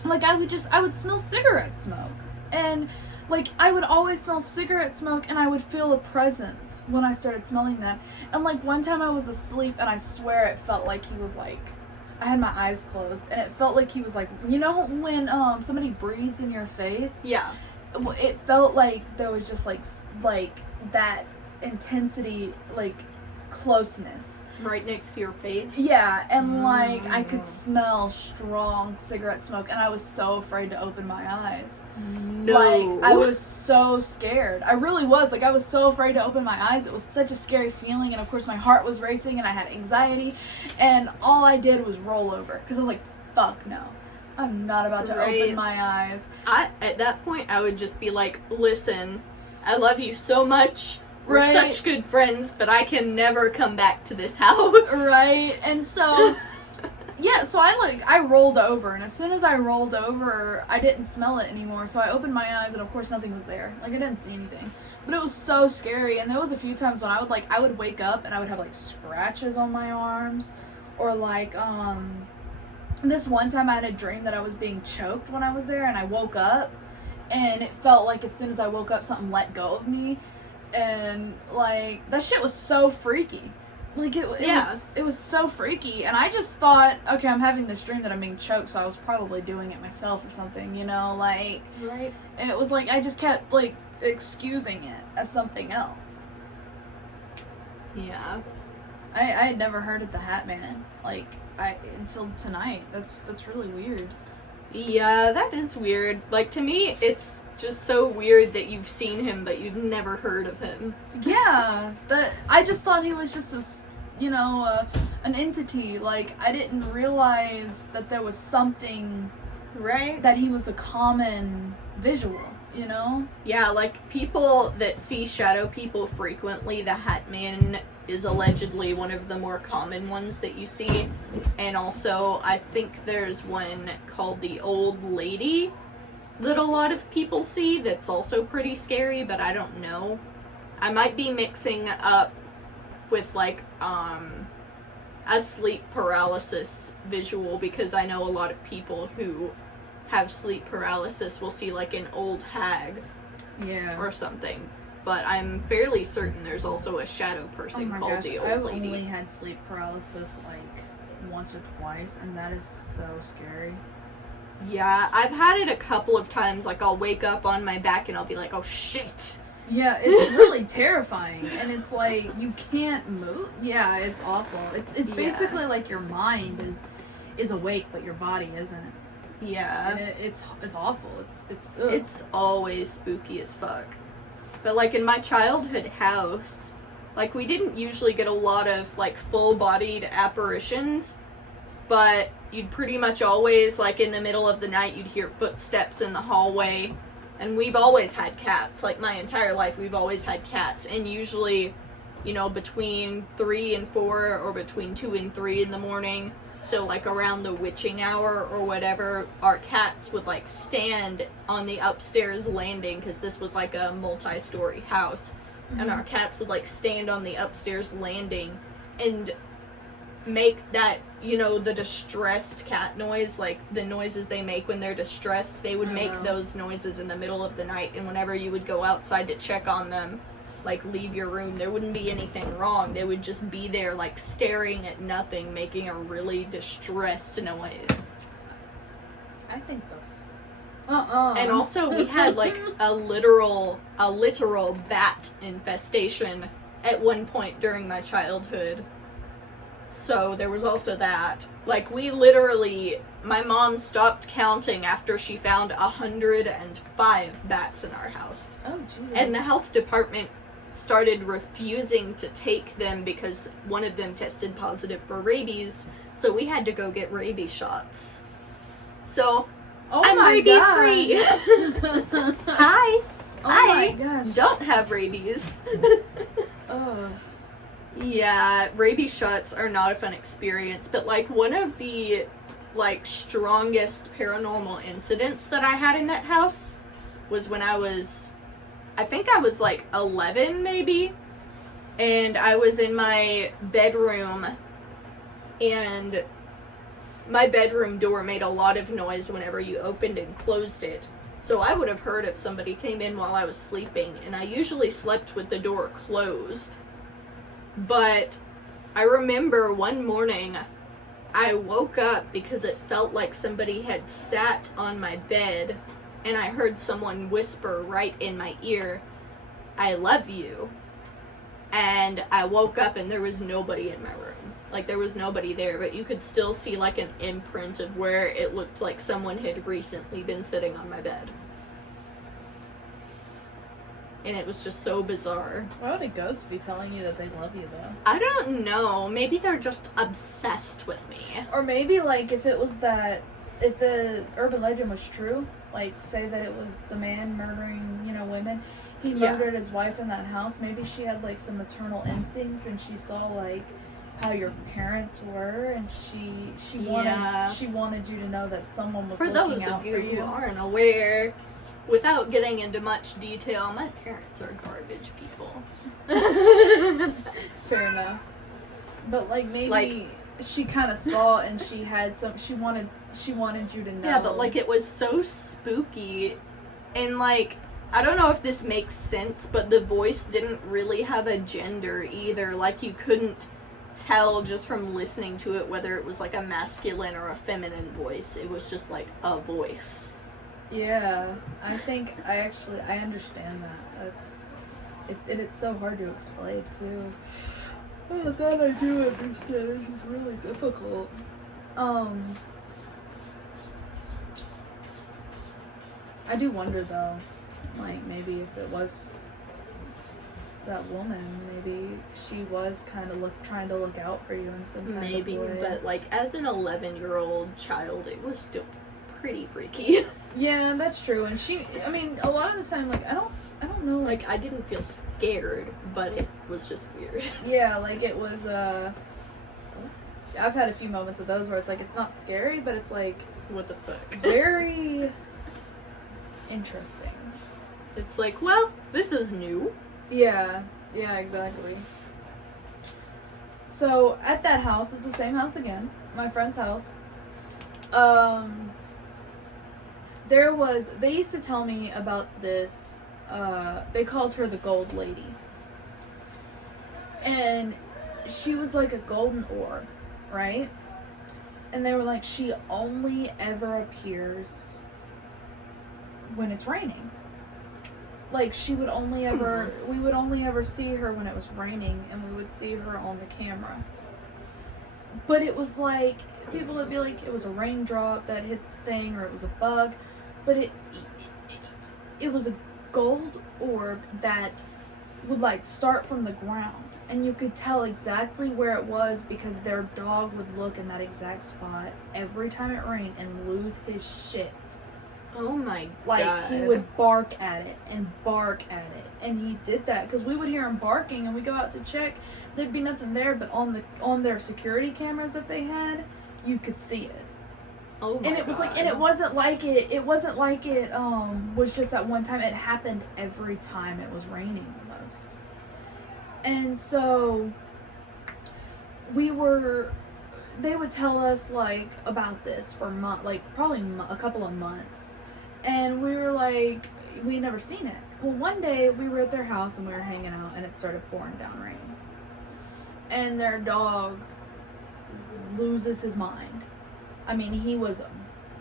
like I would smell cigarette smoke. And like, I would always smell cigarette smoke, and I would feel a presence when I started smelling that. And, like, one time I was asleep, and I swear it felt like he was, like, I had my eyes closed, and it felt like he was, like, you know when somebody breathes in your face? Yeah. It felt like there was just, like that intensity, like, closeness. Right next to your face? Yeah, and, like, I could smell strong cigarette smoke, and I was so afraid to open my eyes. No. Like, I was so scared. I really was. Like, I was so afraid to open my eyes. It was such a scary feeling, and of course my heart was racing, and I had anxiety, and all I did was roll over, because I was like, fuck no. I'm not about to open my eyes. At that point, I would just be like, listen, I love you so much. We're such good friends, but I can never come back to this house. Right, and so, so I rolled over, and as soon as I rolled over, I didn't smell it anymore, so I opened my eyes, and of course nothing was there. Like, I didn't see anything. But it was so scary, and there was a few times when I would wake up, and I would have, like, scratches on my arms, or, like, this one time I had a dream that I was being choked when I was there, and I woke up, and it felt like as soon as I woke up, something let go of me. And, like, that shit was so freaky. Like, it was so freaky. And I just thought, okay, I'm having this dream that I'm being choked, so I was probably doing it myself or something, like... Right. And it was like, I just kept, like, excusing it as something else. Yeah. I had never heard of the Hat Man, like, until tonight. That's really weird. Yeah, that is weird. Like, to me, it's just so weird that you've seen him, but you've never heard of him. Yeah, I just thought he was just an entity. Like, I didn't realize that there was something, that he was a common visual, Yeah, like, people that see shadow people frequently, the Hat Man is allegedly one of the more common ones that you see. And also, I think there's one called the Old Lady that a lot of people see that's also pretty scary, but I don't know. I might be mixing up with, like, a sleep paralysis visual, because I know a lot of people who have sleep paralysis will see, like, an old hag or something. But I'm fairly certain there's also a shadow person called the Old Lady. I've only had sleep paralysis, like, once or twice, and that is so scary. Yeah, I've had it a couple of times. Like, I'll wake up on my back and I'll be like, oh, shit. Yeah, it's really terrifying, and it's like, you can't move. Yeah, it's awful. It's basically like your mind is awake, but your body isn't. Yeah. And it's awful. It's always spooky as fuck. But, like, in my childhood house, like, we didn't usually get a lot of, like, full-bodied apparitions, but you'd pretty much always, like, in the middle of the night, you'd hear footsteps in the hallway, and we've always had cats. Like, my entire life, we've always had cats, and usually, between 3 and 4, or between 2 and 3 in the morning, so, like, around the witching hour or whatever, our cats would, like, stand on the upstairs landing, because this was, like, a multi-story house, and our cats would, like, stand on the upstairs landing, and make that, you know, the distressed cat noise, like the noises they make when they're distressed. They would make those noises in the middle of the night, and whenever you would go outside to check on them, like leave your room, there wouldn't be anything wrong. They would just be there, like staring at nothing, making a really distressed noise. I think the And also we had like a literal bat infestation at one point during my childhood. So there was also that. Like, we literally, my mom stopped counting after she found 105 bats in our house. Oh, Jesus. And the health department started refusing to take them because one of them tested positive for rabies. So we had to go get rabies shots. So, I'm rabies free. Hi. Oh I my gosh. don't have rabies. Ugh. Yeah, rabies shots are not a fun experience, but like one of the like strongest paranormal incidents that I had in that house was when I think I was like 11 maybe, and I was in my bedroom, and my bedroom door made a lot of noise whenever you opened and closed it. So I would have heard if somebody came in while I was sleeping, and I usually slept with the door closed. But I remember one morning I woke up because it felt like somebody had sat on my bed, and I heard someone whisper right in my ear, "I love you." And I woke up and there was nobody in my room. Like, there was nobody there, but you could still see like an imprint of where it looked like someone had recently been sitting on my bed. And it was just so bizarre. Why would a ghost be telling you that they love you, though? I don't know. Maybe they're just obsessed with me. Or maybe, like, if the urban legend was true, like, say that it was the man murdering, you know, women, he murdered his wife in that house, maybe she had, like, some maternal instincts, and she saw, like, how your parents were, and she wanted you to know that someone was looking out for you. For those of you who aren't aware, without getting into much detail, my parents are garbage people. Fair enough. But like maybe she kind of saw and she had she wanted you to know. Yeah, but like it was so spooky, and like I don't know if this makes sense, but the voice didn't really have a gender either. Like you couldn't tell just from listening to it whether it was like a masculine or a feminine voice. It was just like a voice. Yeah, I think I understand that. It's so hard to explain too. Oh, that I do understand. It's really difficult. I do wonder though, like maybe if it was that woman, maybe she was kind of trying to look out for you in some kind of way. But like as an 11-year-old child, it was still pretty freaky. Yeah, that's true. And I mean, a lot of the time, like, I don't know. Like, I didn't feel scared, but it was just weird. Yeah, like, it was, I've had a few moments of those where it's like, it's not scary, but it's like... What the fuck? Very interesting. It's like, well, this is new. Yeah, exactly. So, at that house, it's the same house again. My friend's house. They used to tell me about this, they called her the Gold Lady. And she was like a golden orb, right? And they were like, she only ever appears when it's raining. Like, we would only ever see her when it was raining, and we would see her on the camera. But it was like, people would be like, it was a raindrop that hit the thing, or it was a bug. But it was a gold orb that would like start from the ground, and you could tell exactly where it was because their dog would look in that exact spot every time it rained and lose his shit. Oh my god. Like, he would bark at it and bark at it, and he did that because we would hear him barking, and we go out to check, there'd be nothing there, but on their security cameras that they had, you could see it. Oh my and it was god. like, and it wasn't like it was just that one time. It happened every time it was raining almost. And so we were they would tell us, like, about this for probably a couple of months. And we were like, we never seen it. Well, one day we were at their house and we were hanging out and it started pouring down rain. And their dog loses his mind. I mean, he was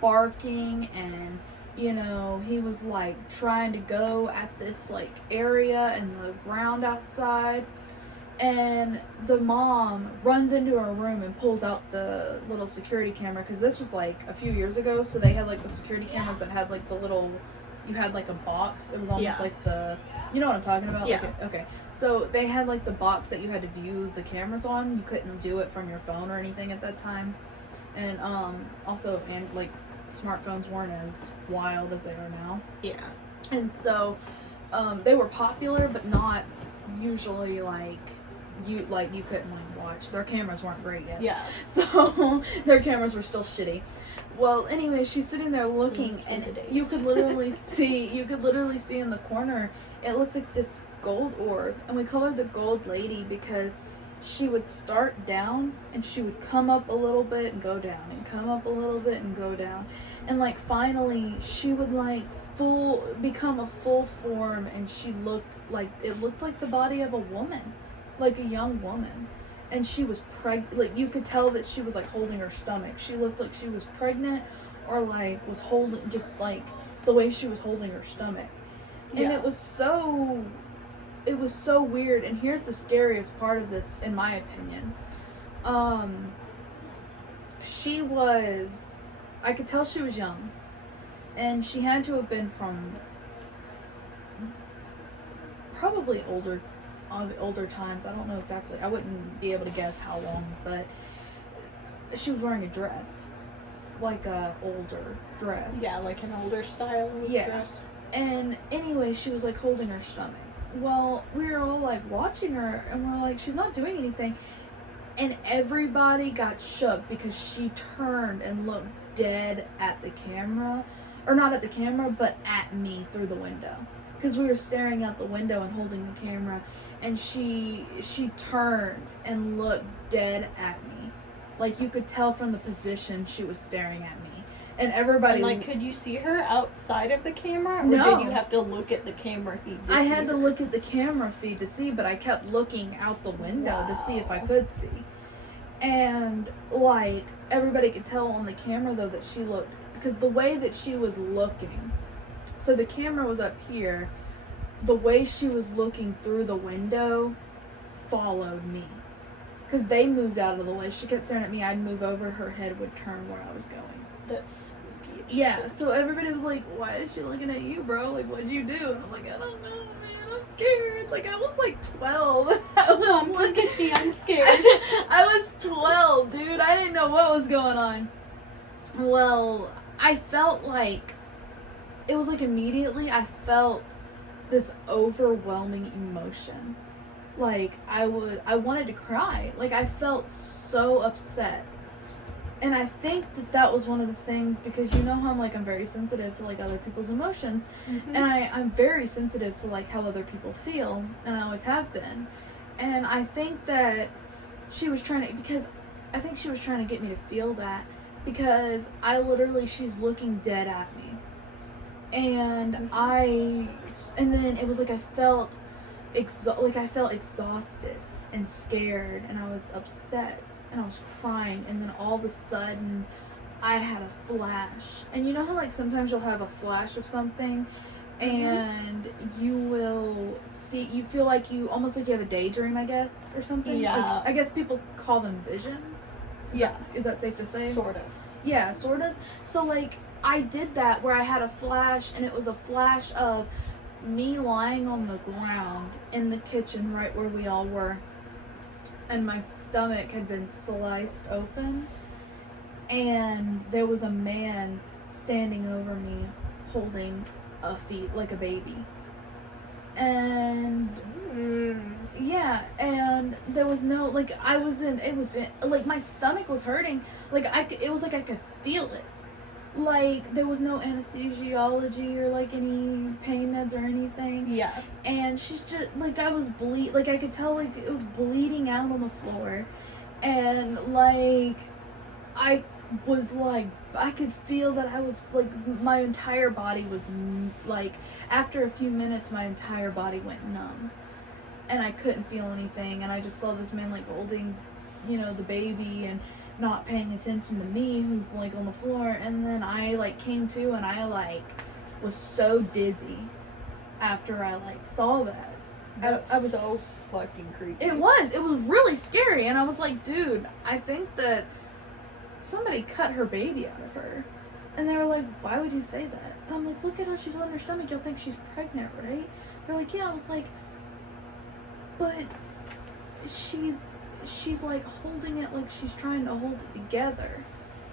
barking and, you know, he was like trying to go at this like area in the ground outside. And the mom runs into her room and pulls out the little security camera, because this was like a few years ago, so they had like the security cameras that had like the little, you had like a box, it was almost like the, you know what I'm talking about? Yeah. Like, okay, so they had like the box that you had to view the cameras on. You couldn't do it from your phone or anything at that time. And also, and like smartphones weren't as wild as they are now. Yeah. And so they were popular, but not usually like you couldn't like watch. Their cameras weren't great yet. Yeah. So their cameras were still shitty. Well, anyway, she's sitting there looking, and you could literally see in the corner, it looked like this gold orb, and we call her the gold lady because she would start down and she would come up a little bit and go down and come up a little bit and go down, and like finally she would like become a full form, and she looked like the body of a woman, like a young woman. And she was like you could tell that she was like holding her stomach. She looked like she was pregnant, or like was holding, just like the way she was holding her stomach. And it was so weird. And here's the scariest part of this, in my opinion. I could tell she was young, and she had to have been from probably older times. I don't know exactly. I wouldn't be able to guess how long, but she was wearing a dress, like a older dress. Yeah, like an older style dress. And anyway, she was like holding her stomach. Well, we were all like watching her, and we're like, she's not doing anything. And everybody got shook because she turned and looked dead at the camera, or not at the camera, but at me through the window. Because we were staring out the window and holding the camera, and she turned and looked dead at me. Like, you could tell from the position she was staring at me. And everybody... And, like, could you see her outside of the camera? Or no. did you have to look at the camera feed to see I had her? to look at the camera feed to see, but I kept looking out the window to see if I could see. And, like, everybody could tell on the camera, though, that she looked... Because the way that she was looking... So the camera was up here. The way she was looking through the window followed me. Because they moved out of the way. She kept staring at me. I'd move over. Her head would turn where I was going. That's spooky as Yeah, shit. so everybody was like, why is she looking at you, bro? Like, what'd you do? And I'm like, I don't know, man. I'm scared. Like, I was like 12. Mom, look at me. I'm scared. I was 12, dude. I didn't know what was going on. Well, I felt like... It was like immediately I felt this overwhelming emotion. Like, I wanted to cry. Like, I felt so upset. And I think that was one of the things, because you know how I'm very sensitive to, like, other people's emotions. Mm-hmm. And I'm very sensitive to, like, how other people feel. And I always have been. And I think that she was trying to get me to feel that. Because she's looking dead at me. And then it was like I felt exhausted and scared, and I was upset, and I was crying, and then all of a sudden I had a flash. And you know how like sometimes you'll have a flash of something, and you feel like you almost like you have a daydream, I guess, or something. Yeah. Like, I guess people call them visions. Is that safe to say? Sort of. Yeah, sort of. So like I did that where I had a flash, and it was a flash of me lying on the ground in the kitchen right where we all were, and my stomach had been sliced open, and there was a man standing over me holding a baby. And yeah, and there was no, like, my stomach was hurting, like, it was like I could feel it. Like, there was no anesthesiology or, like, any pain meds or anything. Yeah. And she's just, like, I could tell, like, it was bleeding out on the floor. And, like, I was like, I could feel that I was like, my entire body was like, after a few minutes, my entire body went numb. And I couldn't feel anything. And I just saw this man like holding, you know, the baby and not paying attention to me, who's like on the floor. And then I like came to, and I like was so dizzy after I like saw that. That's I was so fucking creepy. It was really scary. And I was like, dude, I think that somebody cut her baby out of her. And they were like, why would you say that? And I'm like, look at how she's on her stomach. You'll think she's pregnant, right? They're like, yeah. I was like, but she's like holding it like she's trying to hold it together.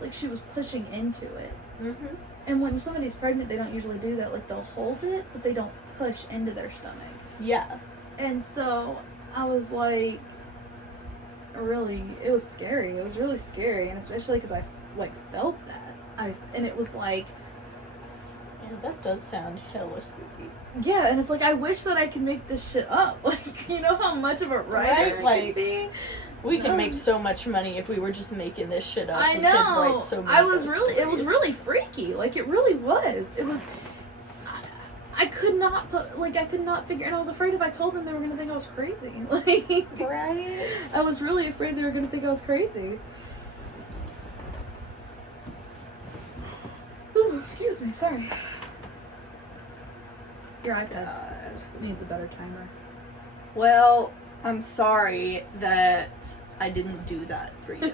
Like she was pushing into it. Mm-hmm. And when somebody's pregnant, they don't usually do that. Like they'll hold it, but they don't push into their stomach. Yeah. And so I was like, really, it was scary. It was really scary. And especially because I like felt that. And it was like, yeah, that does sound hella spooky. yeah, and it's like, I wish that I could make this shit up. Like, you know how much of a writer I Like, could be? We could make so much money if we were just making this shit up. I We know. could write so many I was ghost really, it was stories. really freaky. Like, it really was. It was, I could not I could not figure, and I was afraid if I told them they were going to think I was crazy. Like, Right? I was really afraid they were going to think I was crazy. Ooh, excuse me, sorry. Your iPad needs a better timer. Well, I'm sorry that I didn't do that for you.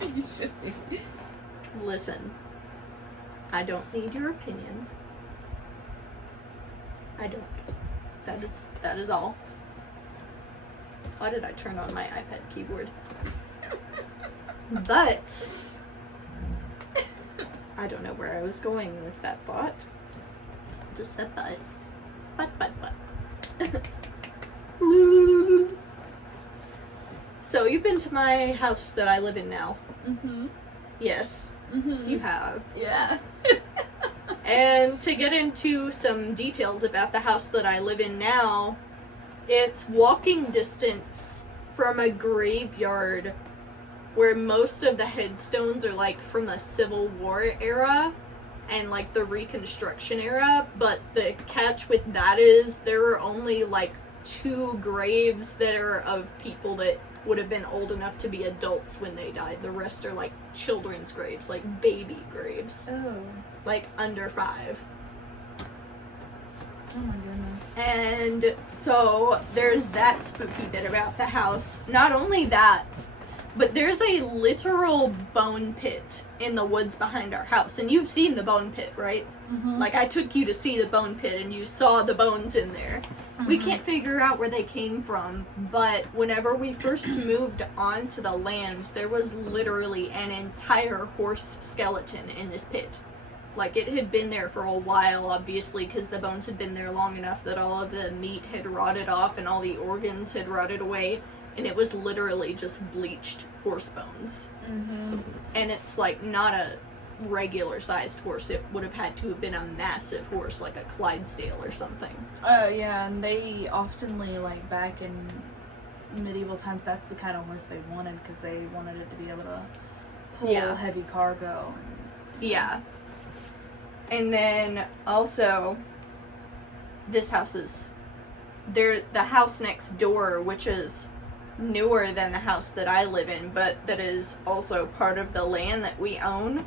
You should be. Listen, I don't need your opinions. I don't. That is all. Why did I turn on my iPad keyboard? But I don't know where I was going with that thought. Just said but. But. So you've been to my house that I live in now. Mm-hmm. Yes, Mm-hmm. you have. Yeah. And to get into some details about the house that I live in now, it's walking distance from a graveyard where most of the headstones are like from the Civil War era and like the Reconstruction era, but the catch with that is there are only like 2 graves that are of people that would have been old enough to be adults when they died. The rest are like children's graves, like baby graves. Oh. Like under 5. Oh my goodness. And so there's that spooky bit about the house. Not only that, but there's a literal bone pit in the woods behind our house. And you've seen the bone pit, right? Mm-hmm. Like I took you to see the bone pit and you saw the bones in there. We can't figure out where they came from, but whenever we first moved onto the land, there was literally an entire horse skeleton in this pit. Like, it had been there for a while, obviously, because the bones had been there long enough that all of the meat had rotted off and all the organs had rotted away, and it was literally just bleached horse bones. Mm-hmm. And it's, like, not a regular-sized horse. It would have had to have been a massive horse, like a Clydesdale or something. Oh, yeah, and they oftenly, like, back in medieval times, that's the kind of horse they wanted, because they wanted it to be able to pull heavy cargo. Yeah. And then, also, this house is... the house next door, which is newer than the house that I live in, but that is also part of the land that we own.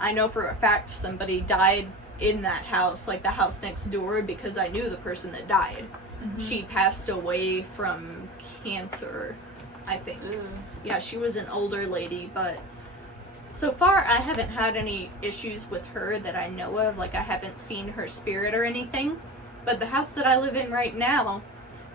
I know for a fact somebody died in that house, like the house next door, because I knew the person that died. Mm-hmm. She passed away from cancer, I think. Ooh. Yeah, she was an older lady, but so far I haven't had any issues with her that I know of. Like, I haven't seen her spirit or anything. But the house that I live in right now,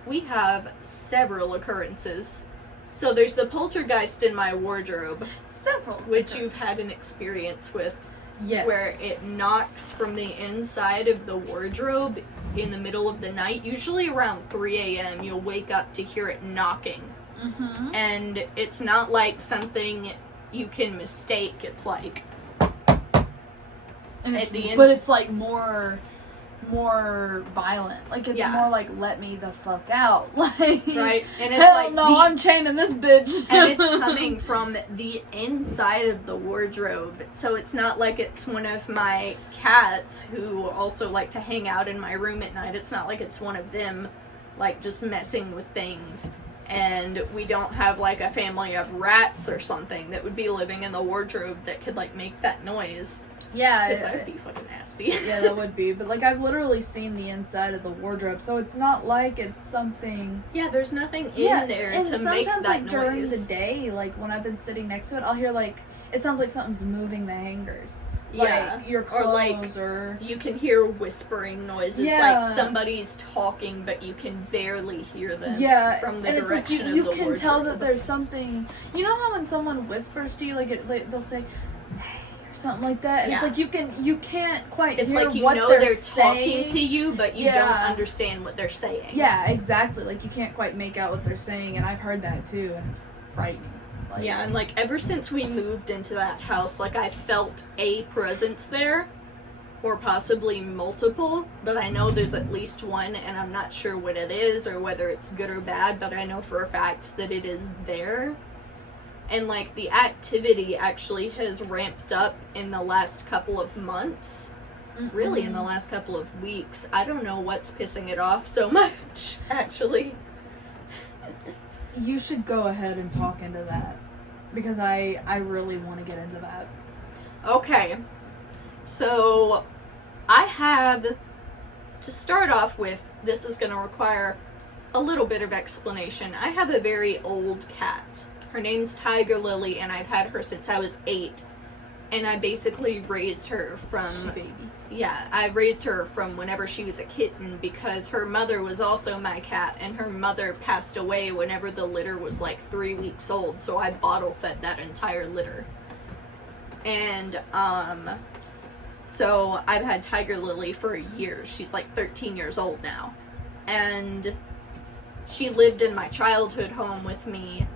we have several occurrences. So there's the poltergeist in my wardrobe. Several. Which you've had an experience with. Yes. Where it knocks from the inside of the wardrobe in the middle of the night. Usually around 3 a.m. you'll wake up to hear it knocking. Mm-hmm. And it's not like something you can mistake. It's like... And it's like more... more violent. Like, it's Yeah. more like, let me the fuck out. Like, Right? And it's hell like no, I'm chaining this bitch. and it's coming from the inside of the wardrobe. So it's not like it's one of my cats who also like to hang out in my room at night. It's not like it's one of them, like, just messing with things. And we don't have, like, a family of rats or something that would be living in the wardrobe that could, like, make that noise. Yeah, Because that would be fucking nasty. yeah, that would be. But, like, I've literally seen the inside of the wardrobe, so it's not like it's something... Yeah, there's nothing in there and to make that like, noise. during the day, like, when I've been sitting next to it, I'll hear, like, it sounds like something's moving the hangers. Yeah. Like, your clothes, or like, or... you can hear whispering noises, Yeah. like somebody's talking, but you can barely hear them from the and it's like direction you of the can wardrobe. tell that there's something... You know how when someone whispers to you, like they'll say, hey, or something like that? And it's Yeah. like you can't quite It's hear like you what know they're talking saying. to you, but you Yeah. don't understand what they're saying. Yeah, exactly. Like, you can't quite make out what they're saying, and I've heard that too, and it's frightening. Like, Yeah, and like ever since we moved into that house, like I felt a presence there, or possibly multiple, but I know there's at least one, and I'm not sure what it is or whether it's good or bad, but I know for a fact that it is there. And like the activity actually has ramped up in the last couple of months. Really, in the last couple of weeks. I don't know what's pissing it off so much, actually. You should go ahead and talk into that, because I really want to get into that. Okay, so I have, to start off with, this is going to require a little bit of explanation. I have a very old cat. Her name's Tiger Lily, and I've had her since I was 8, and I basically raised her from... Baby. Yeah, I raised her from whenever she was a kitten because her mother was also my cat, and her mother passed away whenever the litter was like 3 weeks old, so I bottle fed that entire litter. And, so I've had Tiger Lily for years. She's like 13 years old now. And she lived in my childhood home with me.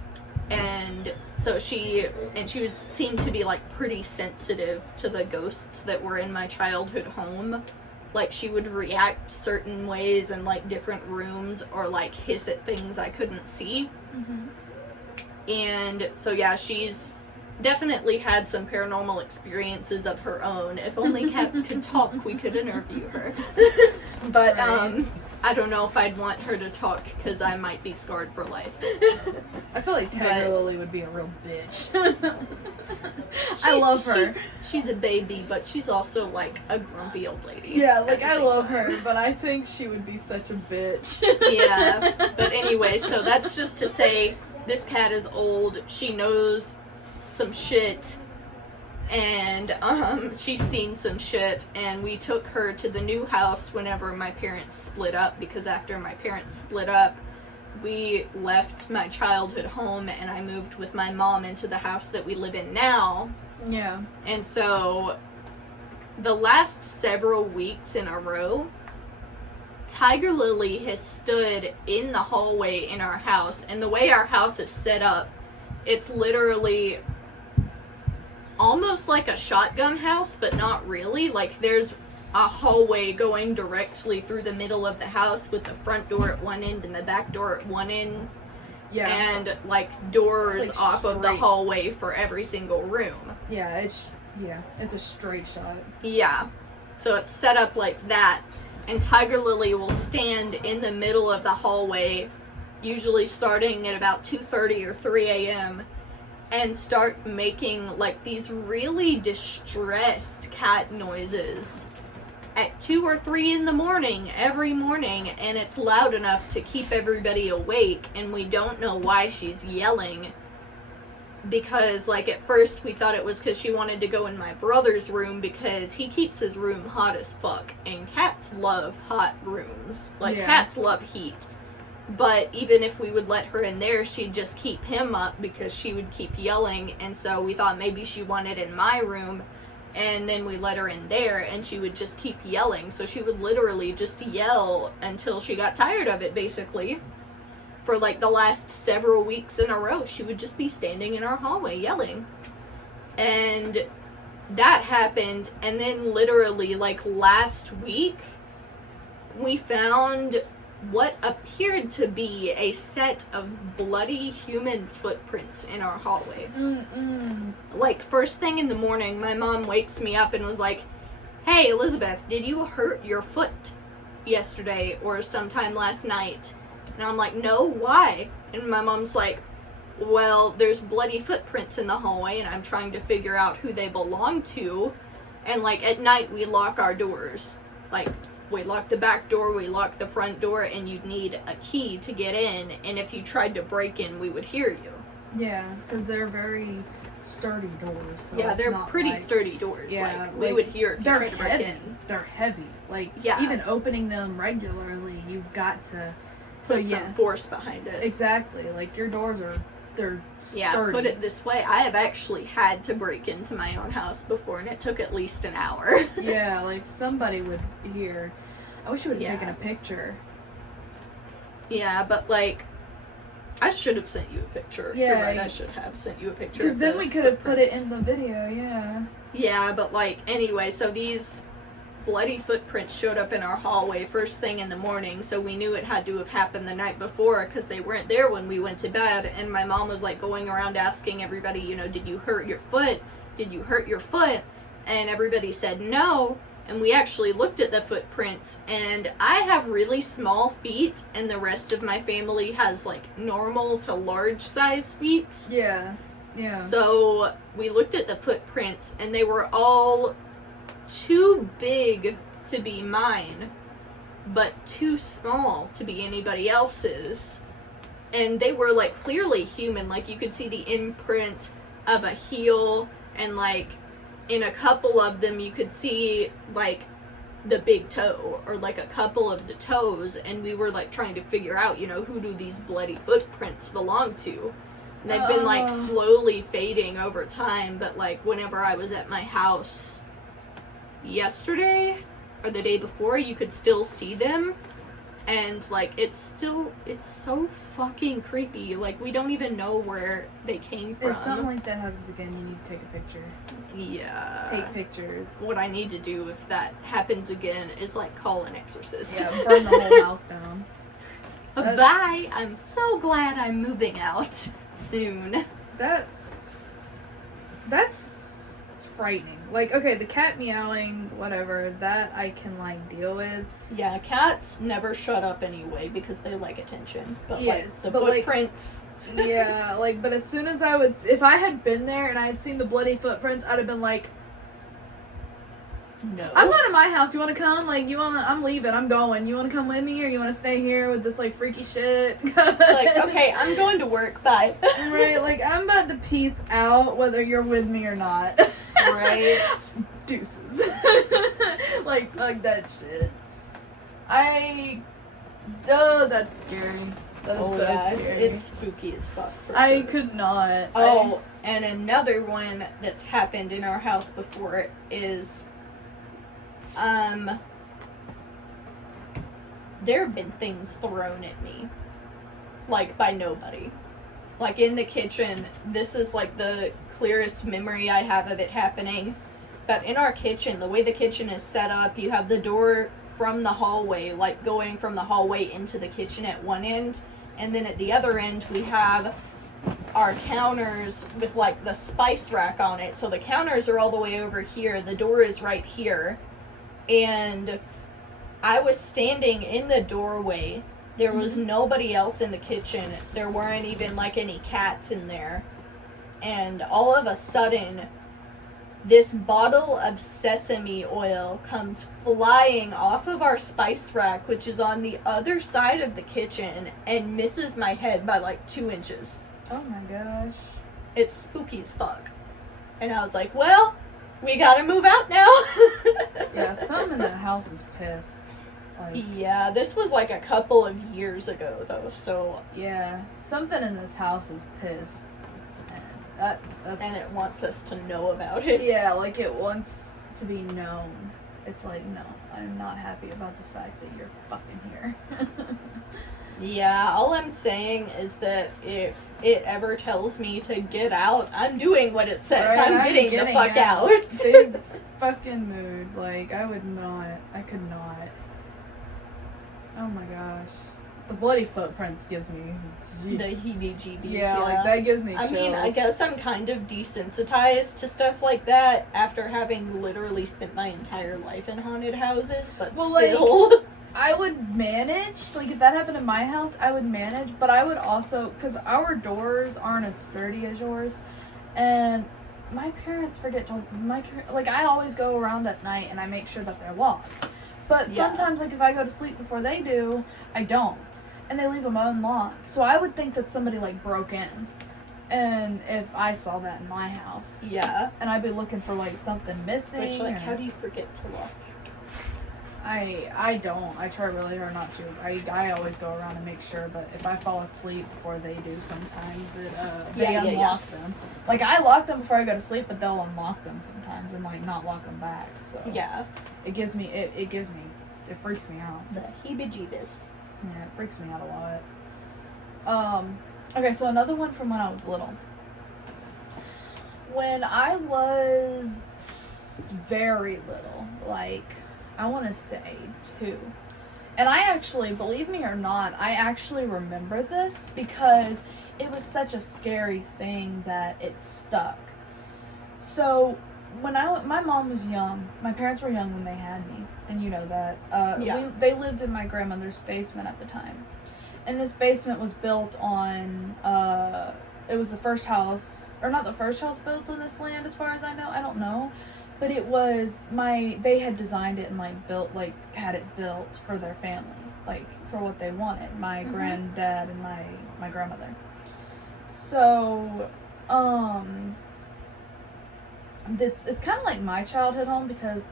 And so seemed to be like pretty sensitive to the ghosts that were in my childhood home. Like, she would react certain ways in like different rooms, or like hiss at things I couldn't see. Mm-hmm. And so yeah, she's definitely had some paranormal experiences of her own. If only cats could talk, we could interview her. But Right. I don't know if I'd want her to talk because I might be scarred for life. I feel like Tiger But- Lily would be a real bitch. I love her. She's a baby, but she's also like a grumpy old lady. Yeah, at like, the I same love time. her, but I think she would be such a bitch. Yeah, but anyway, so that's just to say this cat is old. She knows some shit, and she's seen some shit, and we took her to the new house whenever my parents split up, because after my parents split up, we left my childhood home and I moved with my mom into the house that we live in now. Yeah. And so the last several weeks in a row, Tiger Lily has stood in the hallway in our house, and the way our house is set up, it's literally almost like a shotgun house, but not really. Like, there's a hallway going directly through the middle of the house with the front door at one end and the back door at one end. Yeah. And, like, doors It's like off of the straight. hallway for every single room. Yeah, it's a straight shot. Yeah. So it's set up like that. And Tiger Lily will stand in the middle of the hallway, usually starting at about 2:30 or 3 a.m., and start making, like, these really distressed cat noises at 2 or 3 in the morning, every morning, and it's loud enough to keep everybody awake, and we don't know why she's yelling. Because, like, at first we thought it was because she wanted to go in my brother's room because he keeps his room hot as fuck, and cats love hot rooms. Like, Yeah. cats love heat. But even if we would let her in there, she'd just keep him up because she would keep yelling, and so we thought maybe she wanted in my room, and then we let her in there, and she would just keep yelling. So she would literally just yell until she got tired of it, basically. For like the last several weeks in a row, she would just be standing in our hallway yelling. And that happened, and then literally, like, last week, we found what appeared to be a set of bloody human footprints in our hallway. Like, first thing in the morning, my mom wakes me up and was like, "Hey, Elizabeth, did you hurt your foot yesterday or sometime last night?" And I'm like, "No, why?" And my mom's like, "Well, there's bloody footprints in the hallway and I'm trying to figure out who they belong to. And, like, at night we lock our doors. Like, we lock the back door, we lock the front door, and you'd need a key to get in. And if you tried to break in, we would hear you." Yeah, because they're very sturdy doors. So Yeah, it's they're not pretty like, sturdy doors. Yeah, like, we would hear if you they're tried to break heavy. in. They're heavy. Like, Yeah. even opening them regularly, you've got to Put some force behind it. Exactly. Like, your doors they're Yeah, sturdy. put it this way, I have actually had to break into my own house before, and it took at least an hour. Yeah, like, somebody would hear. I wish you would have taken a picture. Yeah, but, like, I should have sent you a picture. Yeah. You're right, I should have sent you a picture. Because then we could have put it footprints. in the video, yeah. Yeah, but, like, anyway, so these bloody footprints showed up in our hallway first thing in the morning, so we knew it had to have happened the night before because they weren't there when we went to bed. And my mom was, like, going around asking everybody, you know, "Did you hurt your foot? Did you hurt your foot?" And everybody said no. And we actually looked at the footprints, and I have really small feet, and the rest of my family has, like, normal to large size feet. Yeah. Yeah. So we looked at the footprints, and they were all too big to be mine, but too small to be anybody else's. And they were, like, clearly human. Like, you could see the imprint of a heel, and, like, in a couple of them you could see, like, the big toe, or, like, a couple of the toes, and we were, like, trying to figure out, you know, who do these bloody footprints belong to. And they've been, like, slowly fading over time, but, like, whenever I was at my house yesterday, or the day before, you could still see them, and, like, it's so fucking creepy. Like, we don't even know where they came from. If something like that happens again, you need to take a picture. Yeah. Take pictures. What I need to do if that happens again is, like, call an exorcist. Yeah, burn the whole house down. Bye! I'm so glad I'm moving out soon. That's frightening. Like, okay, the cat meowing, whatever, that I can, like, deal with. Yeah, cats never shut up anyway because they like attention. But, Yes, like, the but, footprints... Yeah, like, but as soon as if I had been there and I had seen the bloody footprints, I'd have been like, no. I'm going to my house, you want to come? Like, I'm leaving, I'm going. You want to come with me, or you want to stay here with this, like, freaky shit? Like, okay, I'm going to work, bye. Right, like, I'm about to peace out whether you're with me or not. Right. Deuces. Like, fuck that shit. That's scary. That is so scary. It's spooky as fuck, for sure. I could not. Oh, and another one that's happened in our house before is, there have been things thrown at me, like, by nobody. Like, in the kitchen, this is, like, the clearest memory I have of it happening. But in our kitchen, the way the kitchen is set up, you have the door from the hallway, like, going from the hallway into the kitchen at one end, and then at the other end, we have our counters with, like, the spice rack on it. So the counters are all the way over here, the door is right here, and I was standing in the doorway. There was nobody else in the kitchen. There weren't even, like, any cats in there. And all of a sudden, this bottle of sesame oil comes flying off of our spice rack, which is on the other side of the kitchen, and misses my head by, like, 2 inches. Oh my gosh. It's spooky as fuck. And I was like, well, we gotta move out now. Yeah, something in that house is pissed. Like, yeah, this was like a couple of years ago, though, so... yeah, something in this house is pissed. And that's... And it wants us to know about it. Yeah, like, it wants to be known. It's like, no, I'm not happy about the fact that you're fucking here. Yeah, all I'm saying is that if it ever tells me to get out, I'm doing what it says. Right, I'm getting the fuck out. Big fucking mood. Like, I could not. Oh my gosh. The bloody footprints gives me... The heebie-jeebies, yeah, like, that gives me chills. I mean, I guess I'm kind of desensitized to stuff like that after having literally spent my entire life in haunted houses, but still... Like, I would manage, like, if that happened in my house, I would manage, but I would also, because our doors aren't as sturdy as yours, and my parents forget to, like, I always go around at night and I make sure that they're locked. But sometimes, like, if I go to sleep before they do, I don't. And they leave them unlocked. So I would think that somebody, like, broke in. And if I saw that in my house. Yeah. And I'd be looking for, like, something missing. Which, like, how do you forget to lock your doors? I don't. I try really hard not to. I always go around and make sure, but if I fall asleep before they do, sometimes they unlock them. Like, I lock them before I go to sleep, but they'll unlock them sometimes and, like, not lock them back. So yeah. It freaks me out. The heebie-jeebies. Yeah, it freaks me out a lot. Okay, so another one from when I was little. When I was very little, like, I want to say 2. And I actually, believe me or not, I actually remember this because it was such a scary thing that it stuck. So, when my mom was young, my parents were young when they had me, and you know that. They lived in my grandmother's basement at the time. And this basement was built on, it was the first house, or not the first house built in this land as far as I know, I don't know. But it was they had designed it and, like, had it built for their family, like, for what they wanted, my granddad and my grandmother. So, it's kind of like my childhood home because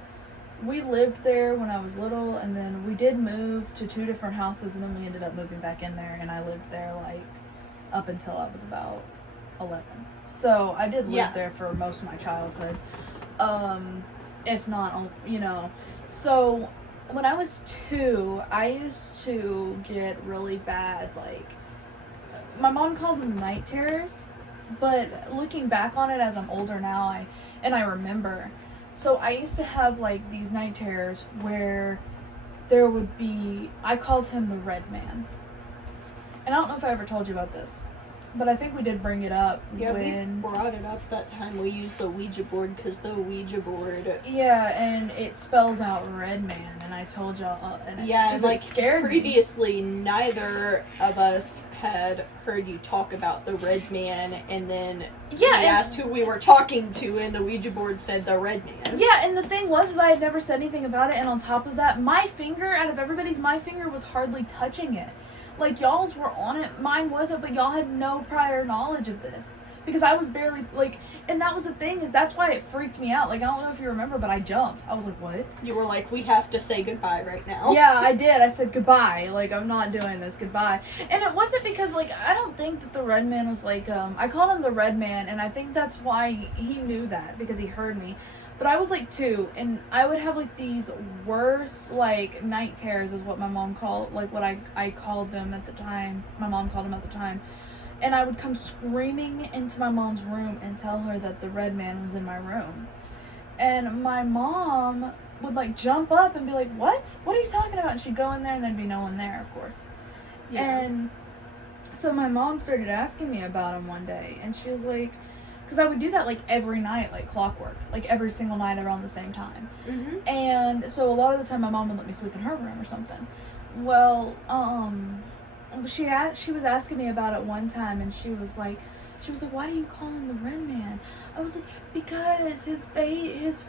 we lived there when I was little, and then we did move to 2 different houses, and then we ended up moving back in there, and I lived there, like, up until I was about 11. So, I did live there for most of my childhood. If not, you know. So, when I was 2, I used to get really bad, like, my mom called them night terrors, but looking back on it as I'm older now, I remember. So I used to have, like, these night terrors where there would be, I called him the Red Man. And I don't know if I ever told you about this, but I think we did bring it up when... we brought it up that time we used the Ouija board, because the Ouija board... Yeah, and it spelled out Red Man, and I told y'all... and, like, scared previously, neither of us had heard you talk about the Red Man, and then we asked who we were talking to, and the Ouija board said the Red Man. Yeah, and the thing was I had never said anything about it, and on top of that, my finger, out of everybody's, my finger was hardly touching it. Like, y'all's were on it, mine wasn't, but y'all had no prior knowledge of this. Because I was barely, like, and that was the thing, is that's why it freaked me out. Like, I don't know if you remember, but I jumped. I was like, what? You were like, we have to say goodbye right now. Yeah, I did. I said goodbye. Like, I'm not doing this. Goodbye. And it wasn't because, like, I don't think that the Red Man was, like, I called him the Red Man, and I think that's why he knew that, because he heard me. But I was, like, 2, and I would have, like, these worse, like, night terrors is what my mom called, like, what I called them at the time. My mom called them at the time. And I would come screaming into my mom's room and tell her that the Red Man was in my room. And my mom would, like, jump up and be like, what? What are you talking about? And she'd go in there, and there'd be no one there, of course. Yeah. And so my mom started asking me about him one day, and she was like... Because I would do that, like, every night, like, clockwork. Like, every single night around the same time. Mm-hmm. And so a lot of the time, my mom would let me sleep in her room or something. Well, she was asking me about it one time, and she was like, why do you call him the Red Man? I was like, because his face,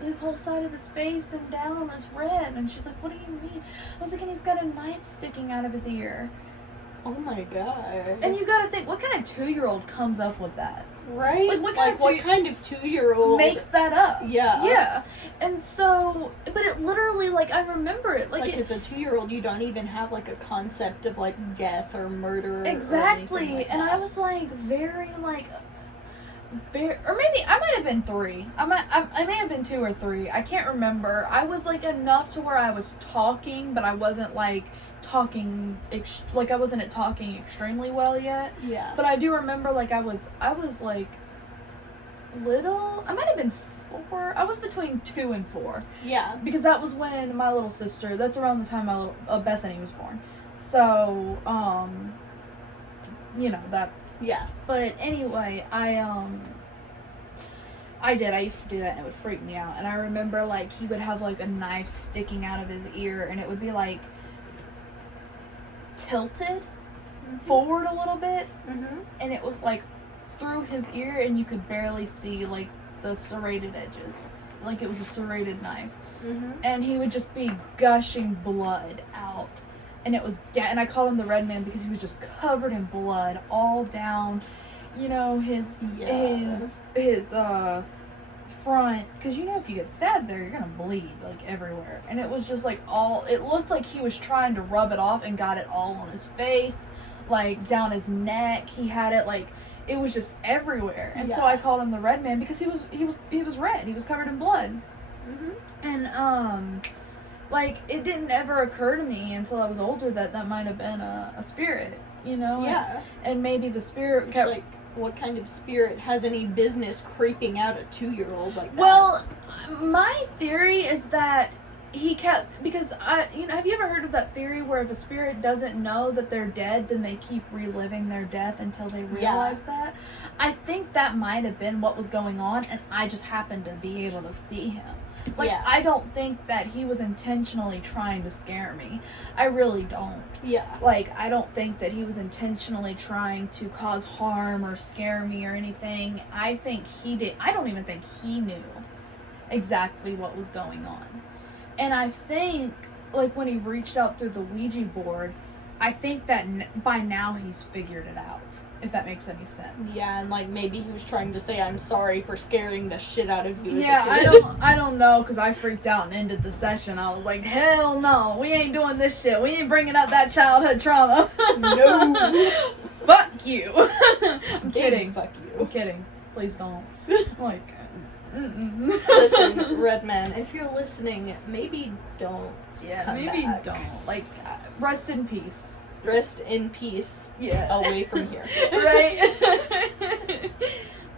his whole side of his face and down is red. And she's like, what do you mean? I was like, and he's got a knife sticking out of his ear. Oh my god. And you gotta think, what kind of 2-year-old comes up with that? Right? Like, what kind of 2-year-old makes that up? Yeah. Yeah. And so, but it literally, like, I remember it. Like as a 2-year-old, you don't even have, like, a concept of, like, death or murder. Exactly. Or anything like that. And I was, like, very, or maybe, I might have been 3. I may have been 2 or 3. I can't remember. I was, like, enough to where I was talking, but I wasn't, like, talking extremely well yet. Yeah. But I do remember, like, I was like little. I might have been 4. I was between 2 and 4. Yeah. Because that was when my little sister, that's around the time Bethany was born. So, that. Yeah. But anyway, I used to do that and it would freak me out. And I remember, like, he would have, like, a knife sticking out of his ear and it would be, like, tilted forward a little bit. And it was, like, through his ear and you could barely see, like, the serrated edges. Like, it was a serrated knife. And he would just be gushing blood out. And it was and I called him the Red Man because he was just covered in blood all down, his front. Because if you get stabbed there, you're gonna bleed, like, everywhere. And it was just, like, it looked like he was trying to rub it off and got it all on his face, like, down his neck. He had it, like, it was just everywhere. And so I called him the Red Man because he was red. He was covered in blood. And, like, it didn't ever occur to me until I was older that might have been a spirit, Yeah. And maybe the spirit kept... Like, what kind of spirit has any business creeping out a 2-year-old like that? Well, my theory is that he kept... Because, have you ever heard of that theory where if a spirit doesn't know that they're dead, then they keep reliving their death until they realize that? I think that might have been what was going on, and I just happened to be able to see him. Like, I don't think that he was intentionally trying to scare me. I really don't. Yeah. Like, I don't think that he was intentionally trying to cause harm or scare me or anything. I think he did. I don't even think he knew exactly what was going on. And I think, like, when he reached out through the Ouija board, I think that by now he's figured it out, if that makes any sense. Yeah, and, like, maybe he was trying to say, I'm sorry for scaring the shit out of you as Yeah, a kid. I don't know, because I freaked out and ended the session. I was like, hell no, we ain't doing this shit. We ain't bringing up that childhood trauma. No. Fuck you. I'm Big kidding. fuck you. I'm kidding. Please don't. Like, Listen, Redman, if you're listening, maybe don't. Yeah, come maybe back. don't. Like, rest in peace. Rest in peace. Yeah. Away from here. Right?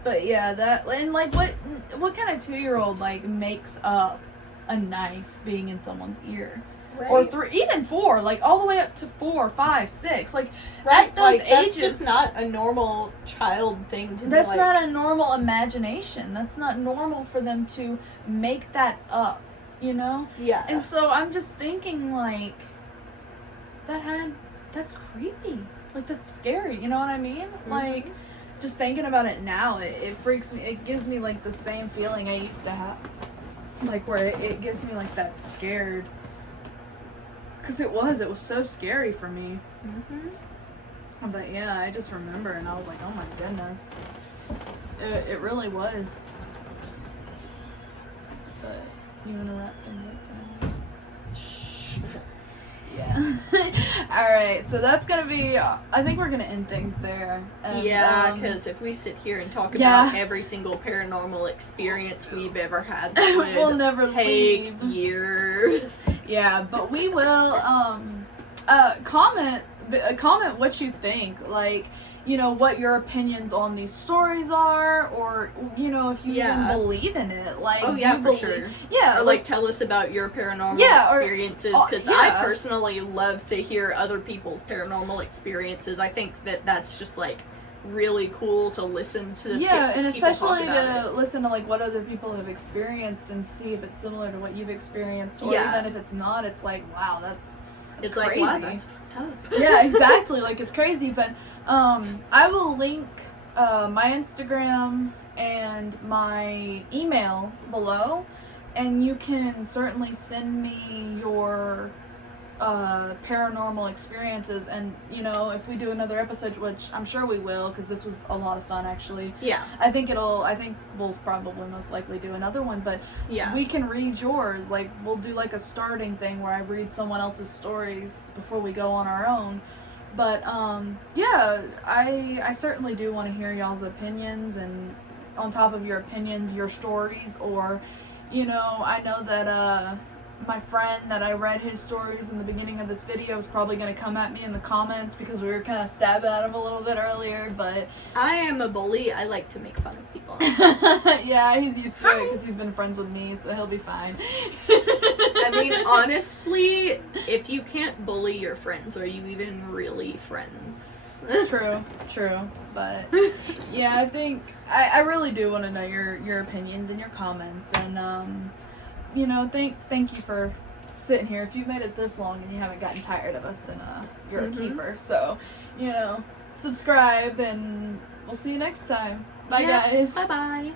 But yeah, that, and like, what kind of 2-year-old, like, makes up a knife being in someone's ear? Right. Or 3, even 4, like, all the way up to 4, 5, 6. Like, Right, at those like, that's ages, just not a normal child thing to that's be like. not a normal imagination. That's not normal for them to make that up, Yeah. And so I'm just thinking, like, that's creepy. Like, that's scary, you know what I mean? Like, just thinking about it now, it freaks me. It gives me, like, the same feeling I used to have. Like, where it gives me, like, that scared. Because it was so scary for me. But yeah, I just remember and I was like, oh my goodness. It really was. But you want to wrap things up now? Shh. Yeah. Alright, so that's gonna be, I think we're gonna end things there. And, Yeah, because if we sit here and talk about every single paranormal experience we've ever had, that would we'll never take leave. years. Yeah, but we will, comment what you think, like, what your opinions on these stories are, or, if you even believe in it, like, Oh do yeah, you for believe, sure. yeah, Or like tell us about your paranormal Yeah, or- experiences, because yeah. I personally love to hear other people's paranormal experiences. I think that's just like really cool to listen to. Yeah, and people especially talk about to listen to, like, what other people have experienced and see if it's similar to what you've experienced, or Yeah. even if it's not, it's like, wow, that's It's crazy. like, wow, that's fucked up. Yeah, exactly. Like, it's crazy. But I will link my Instagram and my email below, and you can certainly send me your paranormal experiences. And if we do another episode, which I'm sure we will, because this was a lot of fun, actually. Yeah. I think we'll probably most likely do another one, but Yeah. we can read yours. Like, we'll do like a starting thing where I read someone else's stories before we go on our own. But yeah, I certainly do want to hear y'all's opinions, and on top of your opinions, your stories, or I know that my friend that I read his stories in the beginning of this video is probably going to come at me in the comments because we were kind of stabbing at him a little bit earlier, but... I am a bully. I like to make fun of people. Yeah, he's used to it because he's been friends with me, so he'll be fine. I mean, honestly, if you can't bully your friends, are you even really friends? True, but yeah, I think I really do want to know your opinions and your comments, and you know, thank you for sitting here. If you've made it this long and you haven't gotten tired of us, then you're a keeper. So, you know, subscribe, and we'll see you next time. Bye, guys. Bye bye.